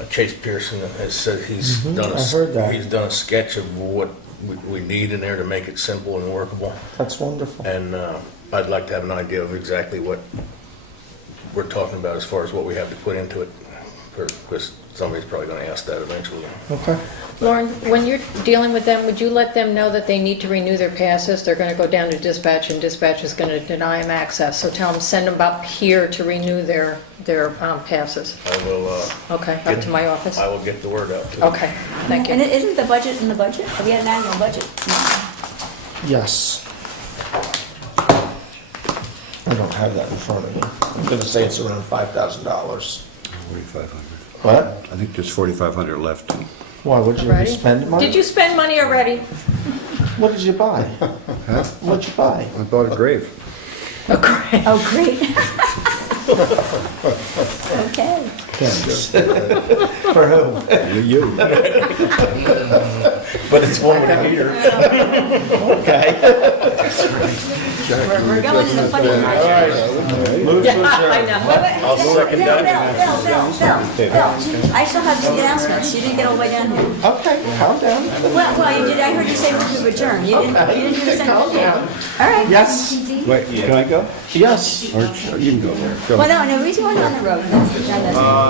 Chase Pearson has said he's done I heard that. he's done a sketch of what we need in there to make it simple and workable. That's wonderful. And I'd like to have an idea of exactly what we're talking about as far as what we have to put into it. because somebody's probably gonna ask that eventually. Okay. Lauren, when you're dealing with them, would you let them know that they need to renew their passes? They're gonna go down to dispatch, and dispatch is gonna deny them access. So tell them, send them up here to renew their passes. I will, Okay, up to my office? I will get the word out to them. Okay, thank you. And isn't the budget in the budget? Have we had an annual budget? Yes. I don't have that in front of me. I'm gonna say it's around $5,000. 4,500. What? I think there's 4,500 left. Why, would you Already? spend money? Did you spend money already? What did you buy? Huh? What'd you buy? I bought a grave. Oh, great. Okay. For who? You. But it's one here. Okay. We're going in the funny direction. Move Yeah, to I adjourn. know. I'll second that. Bill, I still have the announcements. You didn't get all the way down here. Okay, calm down. Well, you did, I heard you say move to adjourn. You didn't do the same. Calm down. All right. Yes. Wait, can I go? Yes. Or you can go there. Go. Well, no, he's going on the road.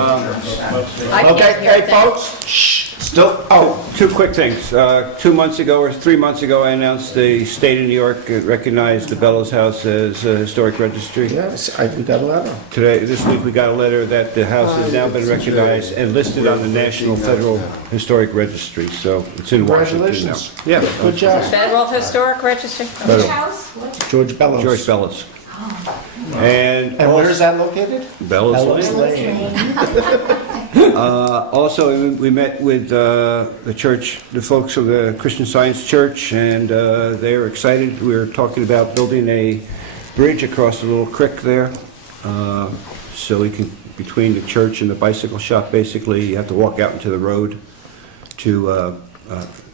I can't Okay, hear hey, a thing. folks, shh, still, oh, Two quick things. 2 months ago or 3 months ago, I announced the state of New York recognized the Bellows House as a historic registry. yes, we got a letter. This week, we got a letter that the house has now been recognized and listed on the National Federal Historic Registry, so it's in Washington now. Congratulations. Yeah. Good job. Federal Historic Registry? Federal. George Bellows. Joyce Bellows. And And where is that located? Bellows Lane. Also, we met with the church, the folks of the Christian Science Church, and they're excited. We're talking about building a bridge across the little creek there, so we can, between the church and the bicycle shop, basically, you have to walk out into the road to,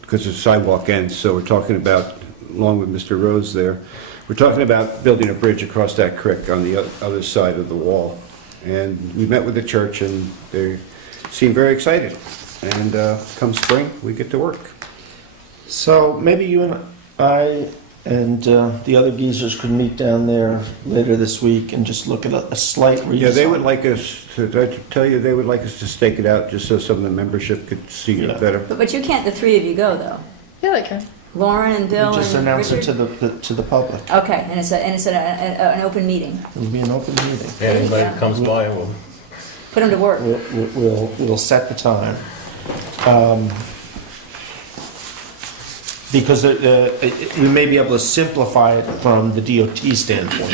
because the sidewalk ends, so we're talking about, along with Mr. Rose there, we're talking about building a bridge across that creek on the other side of the wall. And we met with the church, and they seem very excited. And come spring, we get to work. So maybe you and I and the other geezers could meet down there later this week and just look at a slight redesign. Yeah, they would like us to, did I tell you, they would like us to stake it out just so some of the membership could see it better. But you can't, the three of you go, though. Yeah, they can. Lauren and Bill and Just announce it Richard? to the public. Okay, and it's an open meeting. It'll be an open meeting. Yeah, anybody that comes by will. Put them to work. We'll set the time. Because we may be able to simplify it from the DOT standpoint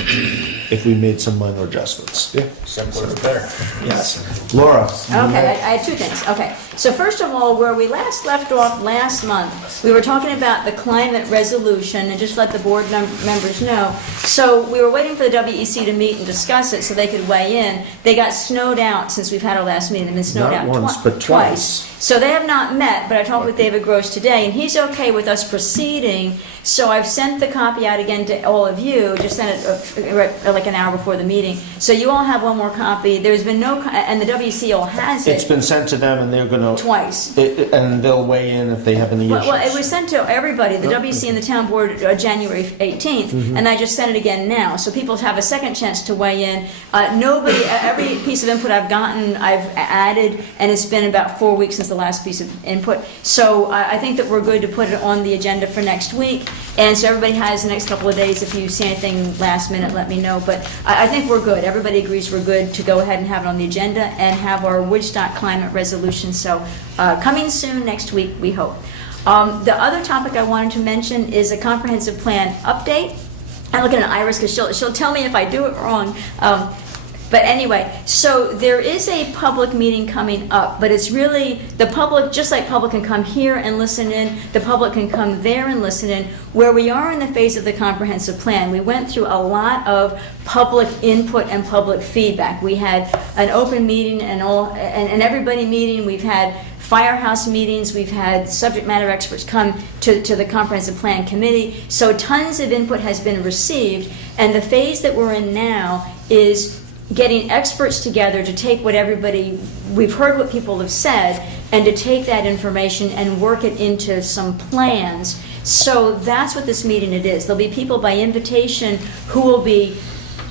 if we made some minor adjustments. Yeah. Simpler the better. Yes. Laura? Okay, I had two things. Okay, so first of all, where we last left off last month, we were talking about the climate resolution, and just let the board members know. So we were waiting for the WEC to meet and discuss it so they could weigh in. They got snowed out since we've had our last meeting. They've been snowed Not out once, but twice. So they have not met, but I talked with David Gross today, and he's okay with us proceeding. So I've sent the copy out again to all of you, just sent it like an hour before the meeting. So you all have one more copy. There's been no, and the WCO has it. It's been sent to them and they're gonna. Twice. And they'll weigh in if they have any issues. Well, it was sent to everybody, the WC and the town board, January 18th, and I just sent it again now, so people have a second chance to weigh in. Nobody, every piece of input I've gotten, I've added, and it's been about 4 weeks since the last piece of input. So I think that we're good to put it on the agenda for next week, and so everybody has the next couple of days. If you see anything last minute, let me know, but I think we're good. Everybody agrees we're good to go ahead and have it on the agenda and have our Woodstock climate resolution, so coming soon next week, we hope. The other topic I wanted to mention is a comprehensive plan update. I'm looking at Iris because she'll tell me if I do it wrong. But anyway, so there is a public meeting coming up, but it's really, the public, just like public can come here and listen in, the public can come there and listen in. Where we are in the phase of the comprehensive plan, we went through a lot of public input and public feedback. We had an open meeting and everybody meeting. We've had firehouse meetings, we've had subject matter experts come to the comprehensive plan committee. So tons of input has been received, and the phase that we're in now is getting experts together to take what we've heard what people have said, and to take that information and work it into some plans. So that's what this meeting it is. There'll be people by invitation who will be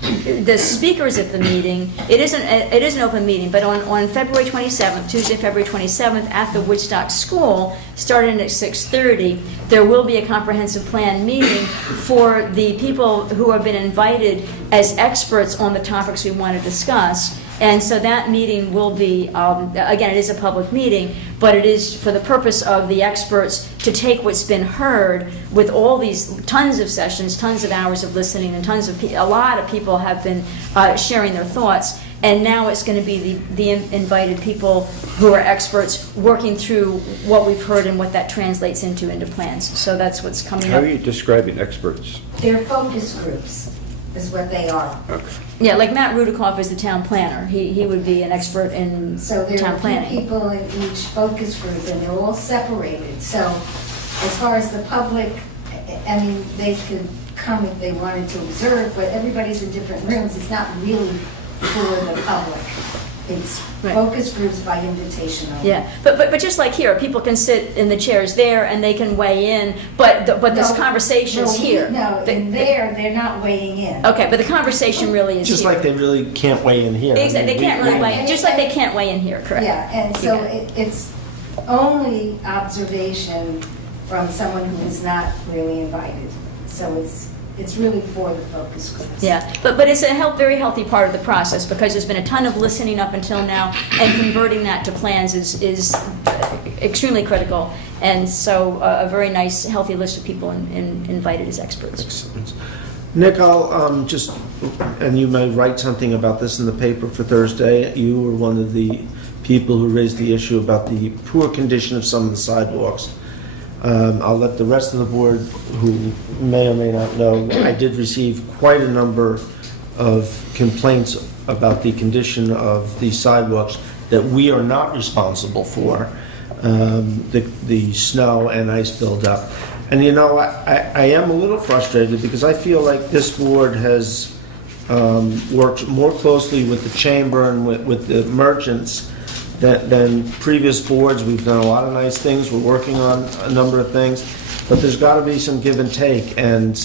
the speakers at the meeting, it is an open meeting, but on February 27th, Tuesday, February 27th, at the Woodstock School, starting at 6:30, there will be a comprehensive plan meeting for the people who have been invited as experts on the topics we want to discuss. And so that meeting will be, again, it is a public meeting, but it is for the purpose of the experts to take what's been heard with all these tons of sessions, tons of hours of listening, and a lot of people have been sharing their thoughts. And now it's going to be the invited people who are experts working through what we've heard and what that translates into plans. So that's what's coming How up. are you describing experts? They're focus groups, is what they are. Yeah, like Matt Rudikoff is the town planner. He would be an expert in So there town are a planning. few people in each focus group, and they're all separated. So as far as the public, I mean, they could come if they wanted to observe, but everybody's in different rooms. It's not really for the public. It's Right. focus groups by invitation only. Yeah, but just like here, people can sit in the chairs there and they can weigh in, but this No, conversation's no, here. No, in there, they're not weighing in. Okay, but the conversation really is Just here. like they really can't weigh in here. Exactly, they can't really we- weigh, just like they can't weigh in here, correct? Yeah, and You so got it. it's only observation from someone who is not really invited. So it's really for the focus groups. Yeah, but it's a very healthy part of the process, because there's been a ton of listening up until now, and converting that to plans is extremely critical. And so a very nice, healthy list of people invited as experts. Excellent. Nick, I'll just, and you may write something about this in the paper for Thursday. You were one of the people who raised the issue about the poor condition of some of the sidewalks. I'll let the rest of the board, who may or may not know, I did receive quite a number of complaints about the condition of the sidewalks that we are not responsible for, the snow and ice buildup. And you know, I am a little frustrated because I feel like this board has worked more closely with the chamber and with the merchants than previous boards. We've done a lot of nice things. We're working on a number of things, but there's got to be some give and take, and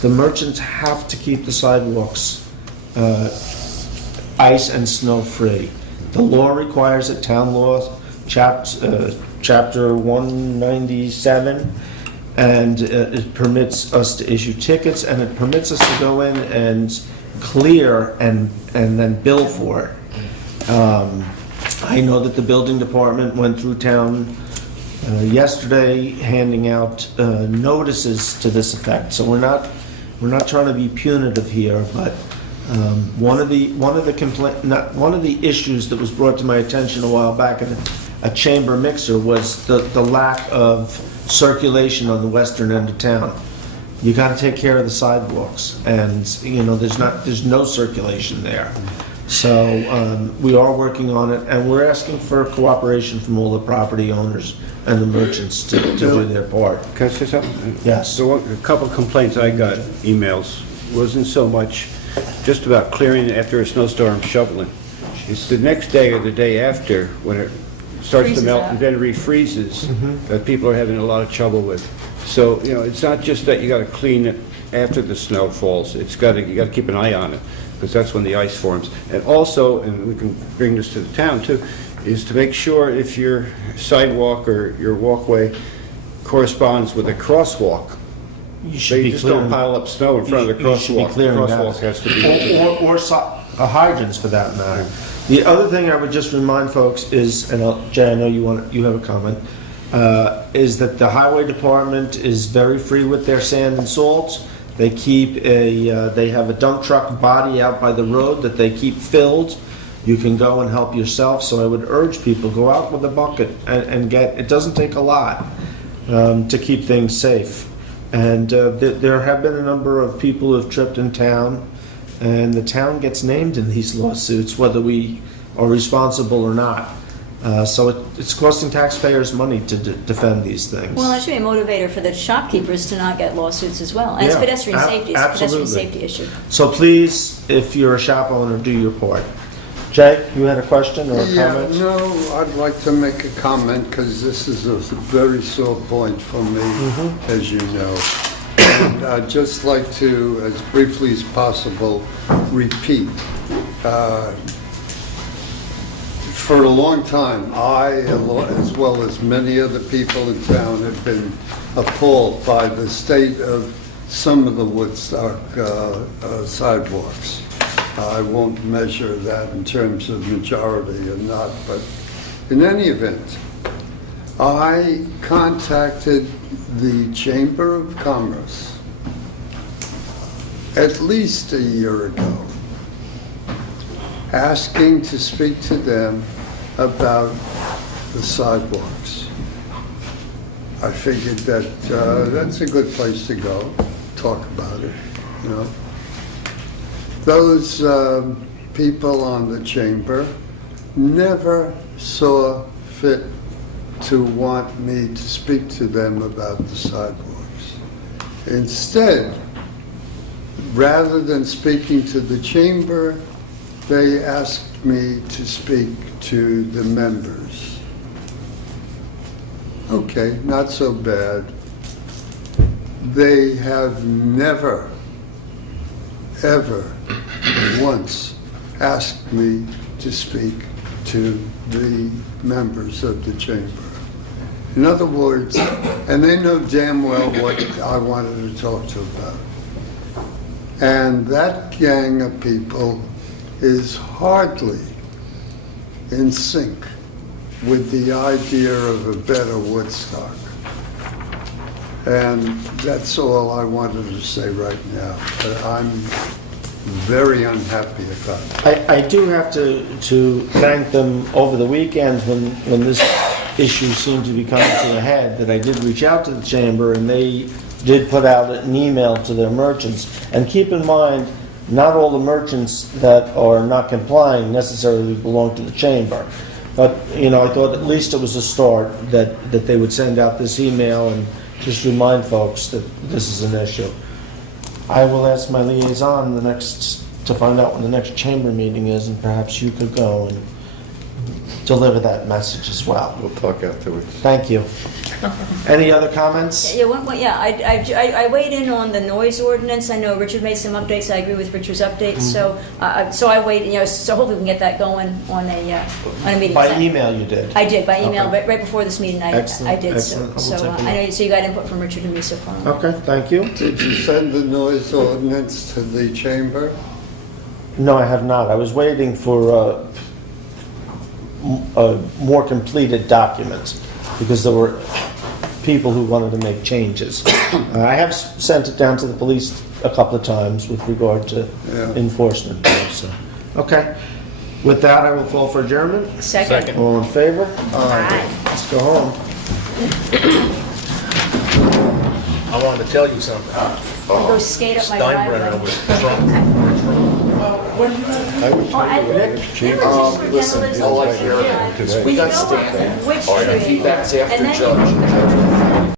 the merchants have to keep the sidewalks ice and snow free. The law requires it, town law, chapter 197, and it permits us to issue tickets, and it permits us to go in and clear and then bill for it. I know that the building department went through town yesterday handing out notices to this effect. So we're not trying to be punitive here, but one of the issues that was brought to my attention a while back in a chamber mixer was the lack of circulation on the western end of town. You got to take care of the sidewalks, and you know there's no circulation there. So we are working on it, and we're asking for cooperation from all the property owners and the merchants to do their part. Can I say something? Yes. So a couple of complaints I got, emails, wasn't so much just about clearing after a snowstorm, shoveling. It's the next day or the day after when it starts to Freezes melt out. and then refreezes that people are having a lot of trouble with. So, you know, it's not just that you gotta clean it after the snow falls. You gotta keep an eye on it, because that's when the ice forms. And also, and we can bring this to the town too, is to make sure if your sidewalk or your walkway corresponds with a crosswalk, You so should you be just clearing. don't pile up snow in front of the You should be crosswalk. The clearing crosswalk that. has to be... Or hydrants for that matter. The other thing I would just remind folks is, and Jay, I know you have a comment, is that the highway department is very free with their sand and salt. They they have a dump truck body out by the road that they keep filled. You can go and help yourself, so I would urge people, go out with a bucket and get, it doesn't take a lot to keep things safe. And there have been a number of people who have tripped in town, and the town gets named in these lawsuits, whether we are responsible or not. So it's costing taxpayers money to defend these things. Well, it should be a motivator for the shopkeepers to not get lawsuits as well. And it's Yeah, pedestrian safety, it's a pedestrian absolutely. safety issue. So please, if you're a shop owner, do your part. Jay, you had a question or a comment? No, I'd like to make a comment because this is a very sore point for me, as you know. And I'd just like to, as briefly as possible, repeat. For a long time, I, as well as many other people in town, have been appalled by the state of some of the Woodstock sidewalks. I won't measure that in terms of majority or not, but in any event, I contacted the Chamber of Commerce at least a year ago, asking to speak to them about the sidewalks. I figured that that's a good place to go, talk about it, you know. Those people on the chamber never saw fit to want me to speak to them about the sidewalks. Instead, rather than speaking to the chamber, they asked me to speak to the members. Okay, not so bad. They have never, ever once asked me to speak to the members of the chamber. In other words, and they know damn well what I wanted to talk to about. And that gang of people is hardly in sync with the idea of a better Woodstock. And that's all I wanted to say right now. But I'm very unhappy about it. I do have to thank them over the weekend when this issue seemed to be coming to a head, that I did reach out to the chamber and they did put out an email to their merchants. And keep in mind, not all the merchants that are not complying necessarily belong to the chamber. But, you know, I thought at least it was a start that they would send out this email and just remind folks that this is an issue. I will ask my liaison to find out when the next chamber meeting is, and perhaps you could go and deliver that message as well. We'll talk afterwards. Thank you. Any other comments? Yeah, I weighed in on the noise ordinance. I know Richard made some updates. I agree with Richard's updates. So I weighed, so hopefully we can get that going on a meeting. By email you did? I did, by email, Okay. right before this meeting. Excellent, I did. excellent. So I will take a I know, look. so you got input from Richard and me so far. Okay, thank you. Did you send the noise ordinance to the chamber? No, I have not. I was waiting for a more completed document because there were people who wanted to make changes. I have sent it down to the police a couple of times with regard to enforcement. So, okay. With that, I will call for adjournment. Second. All in favor? Aye. Let's go home. I wanted to tell you something. I'll go skate up my Steinbrenner driveway. was drunk. I would try to Listen, all I hear, we got Stanton, our feedback's after Judge.